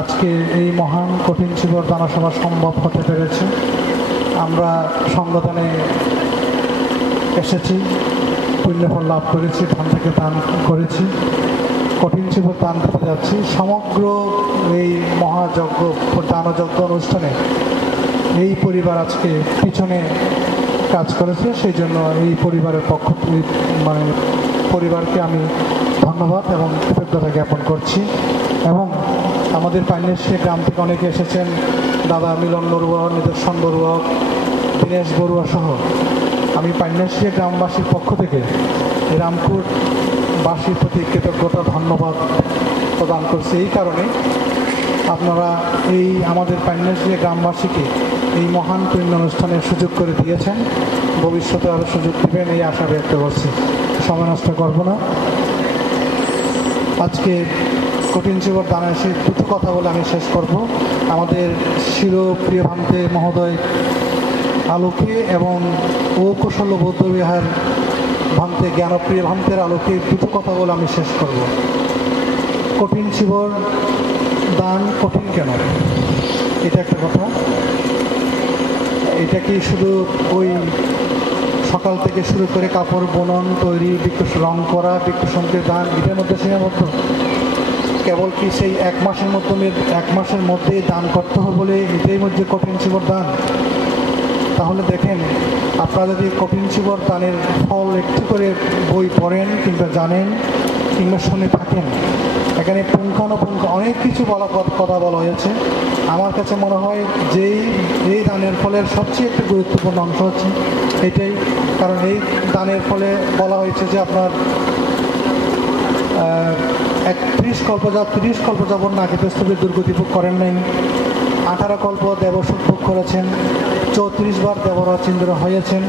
আজকে এই মহান কঠিন চিবরদান সভা সম্ভব হতে পেরেছে। আমরা সংগঠনে এসেছি, পুণ্যফল লাভ করেছি, ধান থেকে দান করেছি, কঠিন শিবর দান করতে যাচ্ছি। সমগ্র এই মহাযজ্ঞ দানযজ্ঞ অনুষ্ঠানে এই পরিবার আজকে পিছনে কাজ করেছে, সেই জন্য এই পরিবারের পক্ষ থেকে পরিবারকে আমি ধন্যবাদ এবং কৃতজ্ঞতা জ্ঞাপন করছি। এবং আমাদের পাইনেশ্বরী গ্রাম থেকে অনেকে এসেছেন, দাদা মিলন বড়ুয়া, নিদর্শন বড়ুয়া, দীনেশ বড়ুয়া সহ। আমি পাইনেশ্বরী গ্রামবাসীর পক্ষ থেকে রামপুরবাসীর প্রতি কৃতজ্ঞতা ধন্যবাদ প্রদান করছি। এই কারণে আপনারা এই আমাদের পাইনেশ্বরী গ্রামবাসীকে এই মহান পুণ্য অনুষ্ঠানের সুযোগ করে দিয়েছেন, ভবিষ্যতে আরও সুযোগ দেবেন এই আশা ব্যক্ত করছি। সময় নষ্ট করব না। আজকে কঠিন জীবন দানের সেই দুটো কথা বলে আমি শেষ করব। আমাদের শিরপ্রিয় ভান্তে মহোদয় আলোকে এবং অকৌশল বৌদ্ধবিহার ভান্তে জ্ঞানপ্রিয় ভান্তের আলোকে দুটো কথা বলে আমি শেষ করব। কঠিন শিবর দান কঠিন কেন, এটা একটা কথা। এটা কি শুধু ওই সকাল থেকে শুরু করে কাপড় বুনন, তৈরি, রং করা, বৃক্ষসংকের দান, এটার মধ্যে সীমাবদ্ধ? কেবল কি সেই এক মাসের মধ্যে দান করতে হবে বলে এটাই মধ্যে কঠিন শিবর দান? তাহলে দেখেন, আপনারা যদি কঠিন শিবর দানের ফল একটু করে বই পড়েন কিংবা জানেন কিংবা শুনে থাকেন, এখানে পুঙ্খানুপুঙ্খ অনেক কিছু কথা বলা হয়েছে। আমার কাছে মনে হয় যে এই দানের ফলের সবচেয়ে একটা গুরুত্বপূর্ণ অংশ হচ্ছে এটাই। কারণ এই দানের ফলে বলা হয়েছে যে আপনার 30 কল্প যাবন নাগিতস্তবের দুর্গতি ভোগ করেন নাই, 18 কল্প দেবসুখ ভোগ করেছেন, 34 বার দেবরাজেন্দ্র হয়েছেন,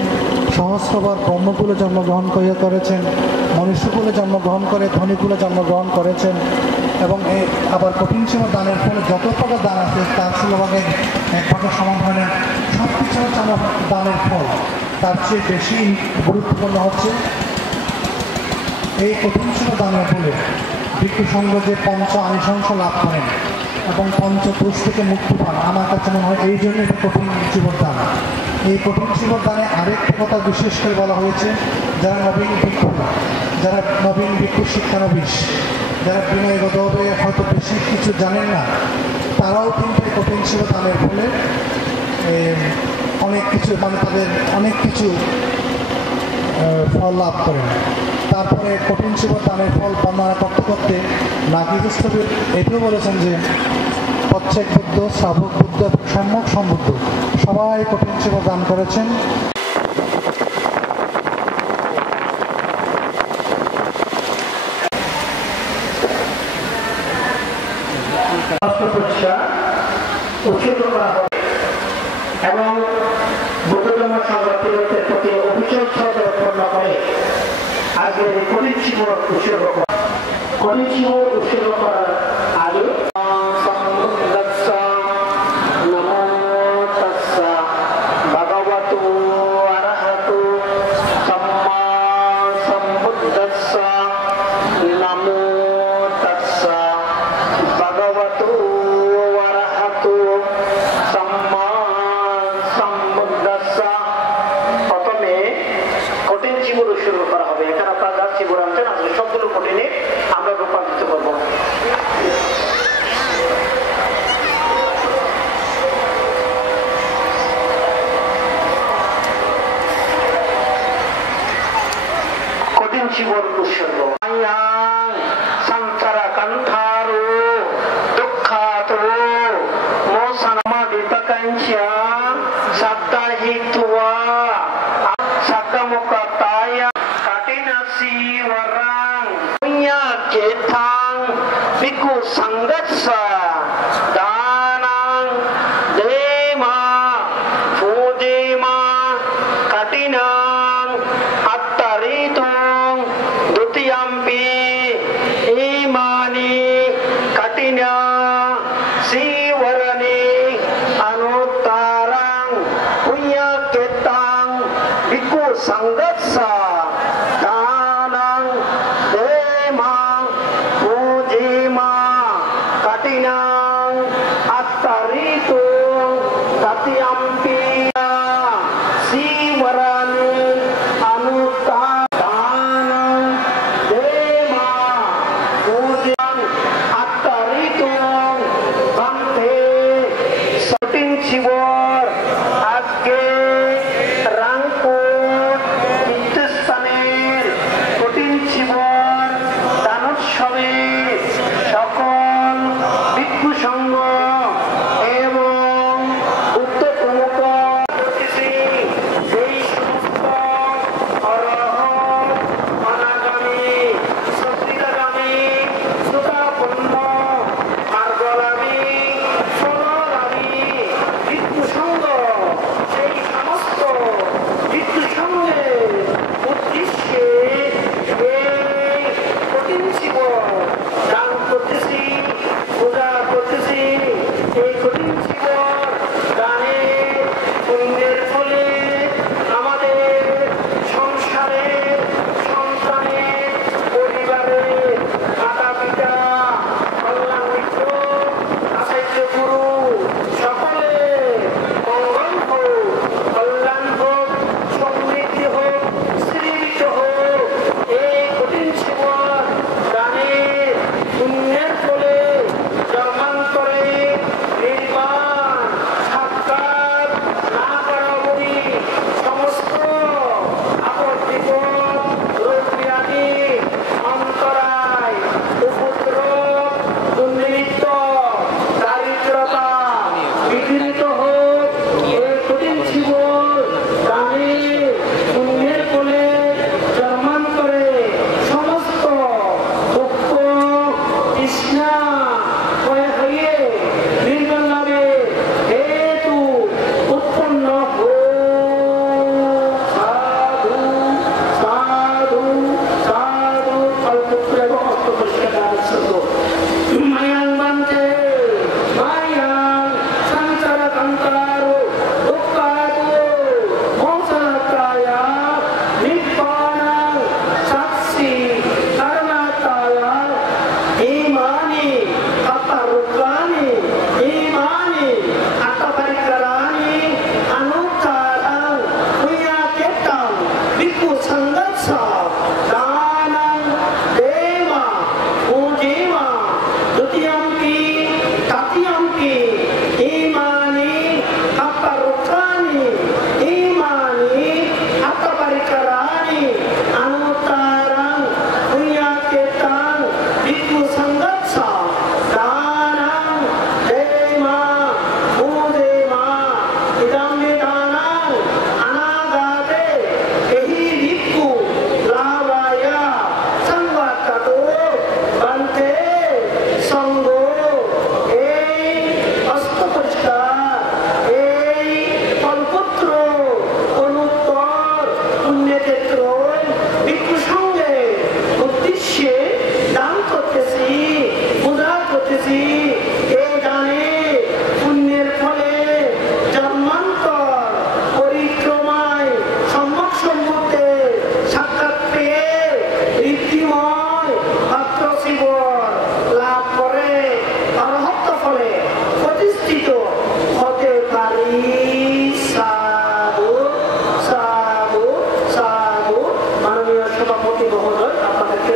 সহস্রবার ব্রহ্মকুলে জন্মগ্রহণ করেছেন, মনুষ্যকুলে জন্মগ্রহণ করে ধনীকুলে জন্মগ্রহণ করেছেন। এবং আবার কঠিন শিবর দানের ফলে যত প্রকার দান আছে তার 16 ভাগের 1 ভাগের সমাধানে সব কিছু দানের ফল তার চেয়ে বেশি গুরুত্বপূর্ণ হচ্ছে এই কঠিন শিবর দানের ফলে ভিক্ষু সংঘ যে পঞ্চ আনিশংস লাভ করেন এবং পঞ্চদোষ থেকে মুক্তি পান। আমার কাছে মনে হয় এই জন্য এটা কঠিন শিবর দান। এই কঠিন শিবর দানে আরেকটা কথা বিশেষ করে বলা হয়েছে, যারা নবীন ভিক্ষু শিক্ষানবিশ, যারা বিনয়গতভাবে হয়তো বেশি কিছু জানেন না, তারাও কিন্তু কঠিন শিবর দানের ফলে অনেক কিছু তাদের অনেক কিছু ফল লাভ করেন। তারপরে কঠিন শিবর দানের ফল বর্ণনা করতে করতে নাগিতস্তবের এটাও বলেছেন যে প্রত্যেক বুদ্ধ, শ্রাবক বুদ্ধ এবং সম্যক সম্বুদ্ধ সবাই কঠিন শিবর দান করেছেন। এবং বৌদ্ধ ধর্ম সংরক্ষণের প্রতি অভিযোগ উৎপন্ন করে আজকের কঠিন শিবর উৎসর্গ করার আগে সবগুলো কঠিনে আমরা রূপান্তরিত করবো। কঠিন শিবর উৎসর্গ সংসারা কণ্ঠারো দুঃখাতো মোসানামাদিতকাঞ্চা সাপ্তাহিত্বা সাকামুকাতায়া কাটিনাসি ওয়ারাং পুণ্যা কেথাং ভিক্ষু সংগচ্ছা দানাং দেমা ফুজেমা কাটিনাং আত্তারিতং দ্বিতীয়াম্পি ইমানি কাটিনা শিবরণি অনুত্তরাং পুণ্যা কেতাং ভিক্ষু সংগচ্ছা দানাং দেমা ফুজেমা কাটিনাং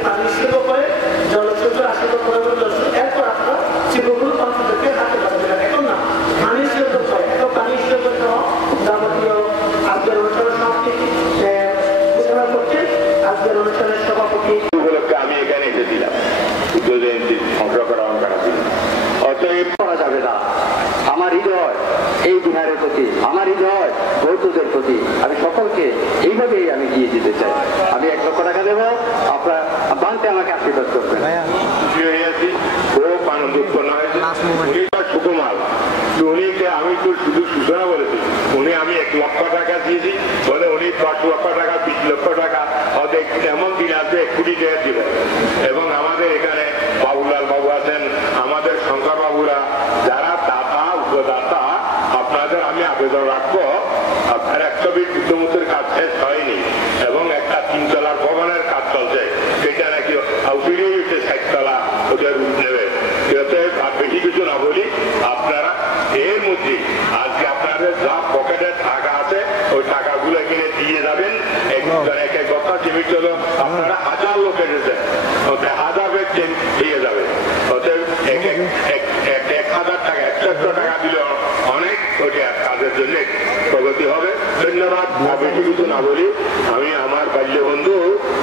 পানি শিল্প করে জলচ্চক্র আশীর্বাদ করে এরপর আপনারা শিল্পগুলো পানিকে হাতে পাঠাবেন। এখন না পানি শিল্প করে এখন পানি শিল্প সহ যাবতীয় আজকের অনুষ্ঠানের সমাপ্তি ঘোষণা করছেন আজকের অনুষ্ঠানের সভাপতি উপলক্ষে আমি এখানে এসেছিলাম অংশগ্রহণ করার জন্য। অতএব করা যাবে না। আমার হৃদয় এই বিহারের প্রতি, আমার হৃদয় বৌদ্ধদের প্রতি, আমি সকলকে এইভাবেই আমি দিয়ে যেতে চাই। আমি 1 লক্ষ টাকা দেবো, আপনার বানতে আমাকে আশীর্বাদ করবেন। খুব আনন্দ উৎপন্ন হয়েছে। উনি সুকুমার, উনিকে আমি তো শুধু সূচনা বলেছি, উনি আমি 1 লক্ষ টাকা দিয়েছি বলে উনি 10 লক্ষ টাকা 20 লক্ষ টাকা অর্ধেক এমন দিন আছে 1 কোটি টাকা দিল। এবং আমাদের এখানে বাবুলাল বাবু আছেন, আমাদের শঙ্কর বাবুরা, যারা দাতা উপদাতা, আপনাদের আমি আবেদন রাখবো, আপনার 120 বুদ্ধমূর্তির কাজ শেষ হয়নি এবং একটা 3 তলার ভবনের কাজ চলছে, সেটা নাকি আউটরিয়ে উঠে 60 তলা ওদের রূপ নেবে। বেশি কিছু না বলি, আপনারা এর মধ্যে আজকে আপনাদের যা পকেটের টাকা আছে ওই টাকাগুলো কিনে দিয়ে যাবেন। এক কথা চিমিট হলো আপনারা 1000 লোক এসেছেন, 1000 ব্যাগ দিয়ে যাবে। অতএব 1000 টাকা 100 টাকা দিলে অনেক ওটা কাজের জন্য প্রগতি হবে। ধন্যবাদ। বেশি কিছু না বলি, আমি আমার বাল্য বন্ধু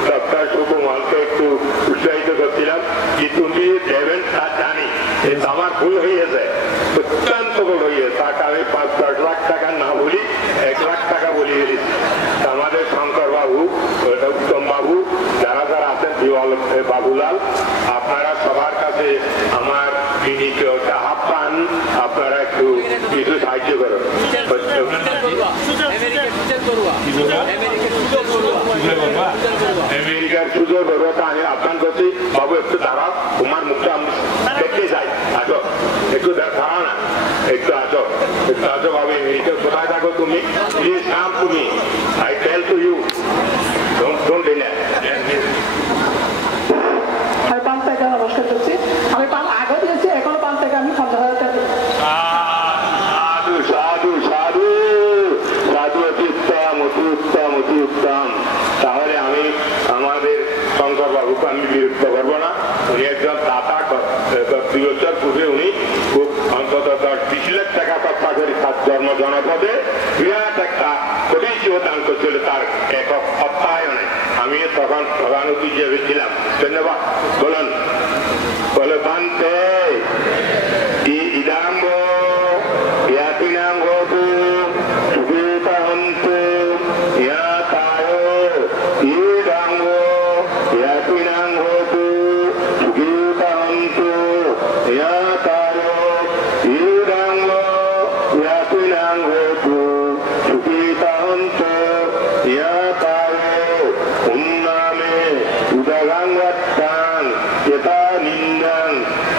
ডক্টর শুভমলকে একটু উৎসাহিত করছিলাম যে তুমি দেবেন তা জানি, কিন্তু আমার ভুল হয়েছে, অত্যন্ত ভুল হয়েছে। তাকে আমি 5-10 লাখ টাকা না বলি 1 লাখ টাকা বলি ফেলেছি। আমাদের শঙ্কর বাবু, উত্তম বাবু, যারা যারা আছেন, বাবুলাল, আপনারা সবার কাছে আমার বিনীত আহ্বান, আপনারা একটু কিছু সাহায্য করুন। আমেরিকার সুযোগ বড়টা আমি আহ্বান করছি, বাবু একটু দাঁড়াও, তোমার মুখটা দেখতে চাই, আসো একটু দাঁড়াও না, একটু আসো, একটু আসো বাবু। আমেরিকার কোথায় থাকো তুমি? Please come to me, I tell to you, don't deny. আমি 5 টাকা নমস্কার করছি, আমি আগে দিয়েছি, এখনো 5 টাকা আমি 50,000 টাকা। সাধু সাধু সাধু সাধু, অতি উত্তম, অতি উত্তম, অতি উত্তম। তাহলে আমি আমাদের শঙ্কর বাবুকে আমি বিরক্ত করবো না। উনি একজন দাতা, 2 বছর পূর্বে উনি খুব অন্তত 10-20 লাখ টাকা খরচা করে তার জন্ম জনপদে বিরাট একটা কোটি দান করছিল তার একক অর্থায়নে। আমি তখন প্রধান অতিথি হিসেবে ছিলাম। ধন্যবাদ। বলুন, বলে বানতে ইদাম্ব ইয়াতিনাঙ্গ সুবিতাহন্ত ইয়াতায় ইদাঙ্গ ইয়াতিনাঙ্গ সুবিতাহন্ত ইয়াতায় ইদাঙ্গ ইয়াতিনাঙ্গ সুবিতাহন্ত ইয়াতায় উন্নামে উদগাঙ্গাত্তান यथा निन्दं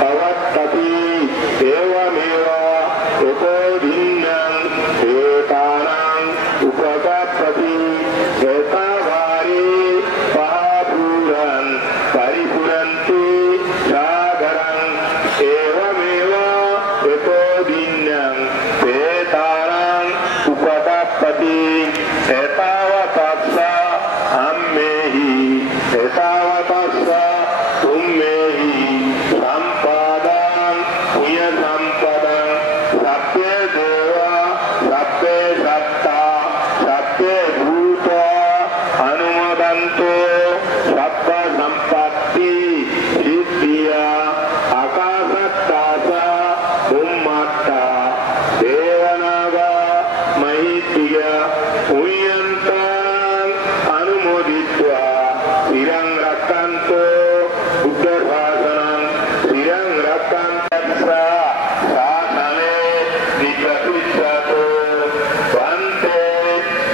अवत्तति एवमेव उपदिन्दं एतानां उपगच्छति एतावारे महापुरं परिपुरन्ति सागरं एवमेव उपदिन्दं एतानां उपगच्छति एतावत्सा अम्मेहि एतावत्सा तुम्मेहि सम्पदां पुण्य सम्पदां सत्ये देवा सत्ये सत्ता सत्ये भूत अनुमोदन्तो सत्व सम्पत्ति सिद्धिया आकाशत्तासा उम्मत्ता देवनागा महित्या पुण्यन्तां अनुमोदित्वा तिरं रक्षन्तो बुद्धशासनं तिरं रक्षन्तस्रा शासने निकटिष्यतो वन्ते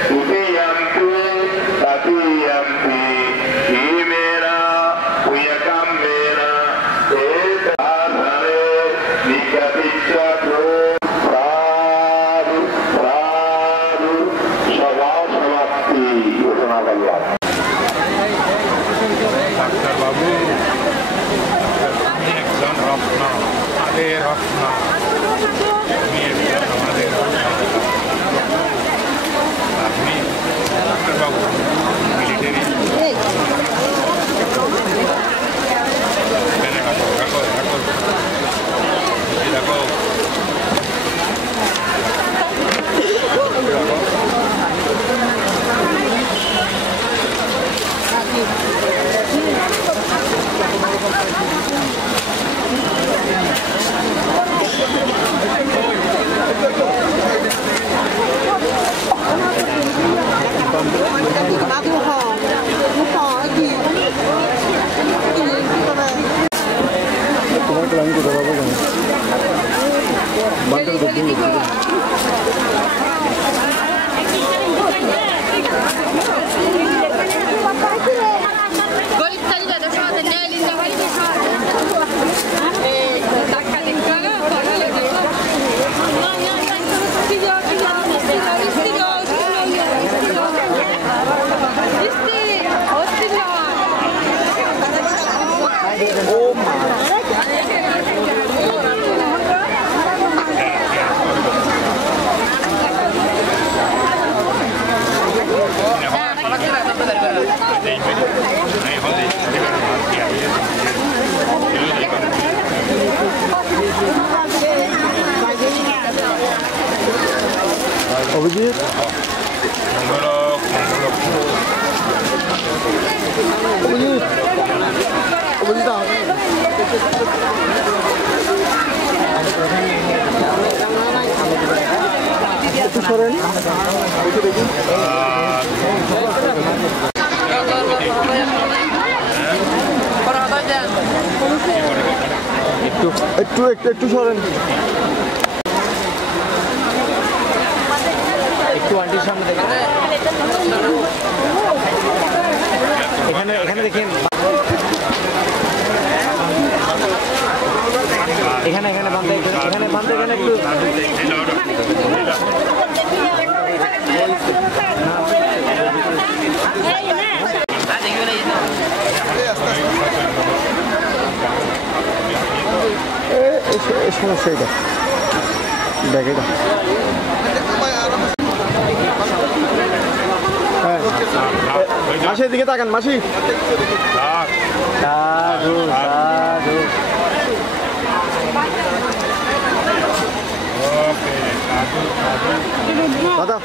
तुतीयम्पि ततीयम्पि ईमेन पुयकम्मेन एतशासने निकटिष्यतो साधु साधु सभासमाप्ति घोषणा करलाम। ডাক্তার বাবু আপনি একজন রত্ন, আমাদের রত্ন, আপনি একজন আমাদের আপনি ডাক্তার বাবু মিলিটারি আমি কোথাও পাবো কেন বান্টার করতে অভিজিৎ অভিজিৎ অভিজিৎ একটু সরেন দেখি দেখি একটু একটু একটু একটু সরেন একটু আন্টির সামনে দেখেন এখানে এখানে দেখেন এখানে এখানে বাঁধতে এখানে বাঁধতে এখানে একটু সমস্যা এটা দেখ এটা মাসির দিকে তাকান মাসি দাদা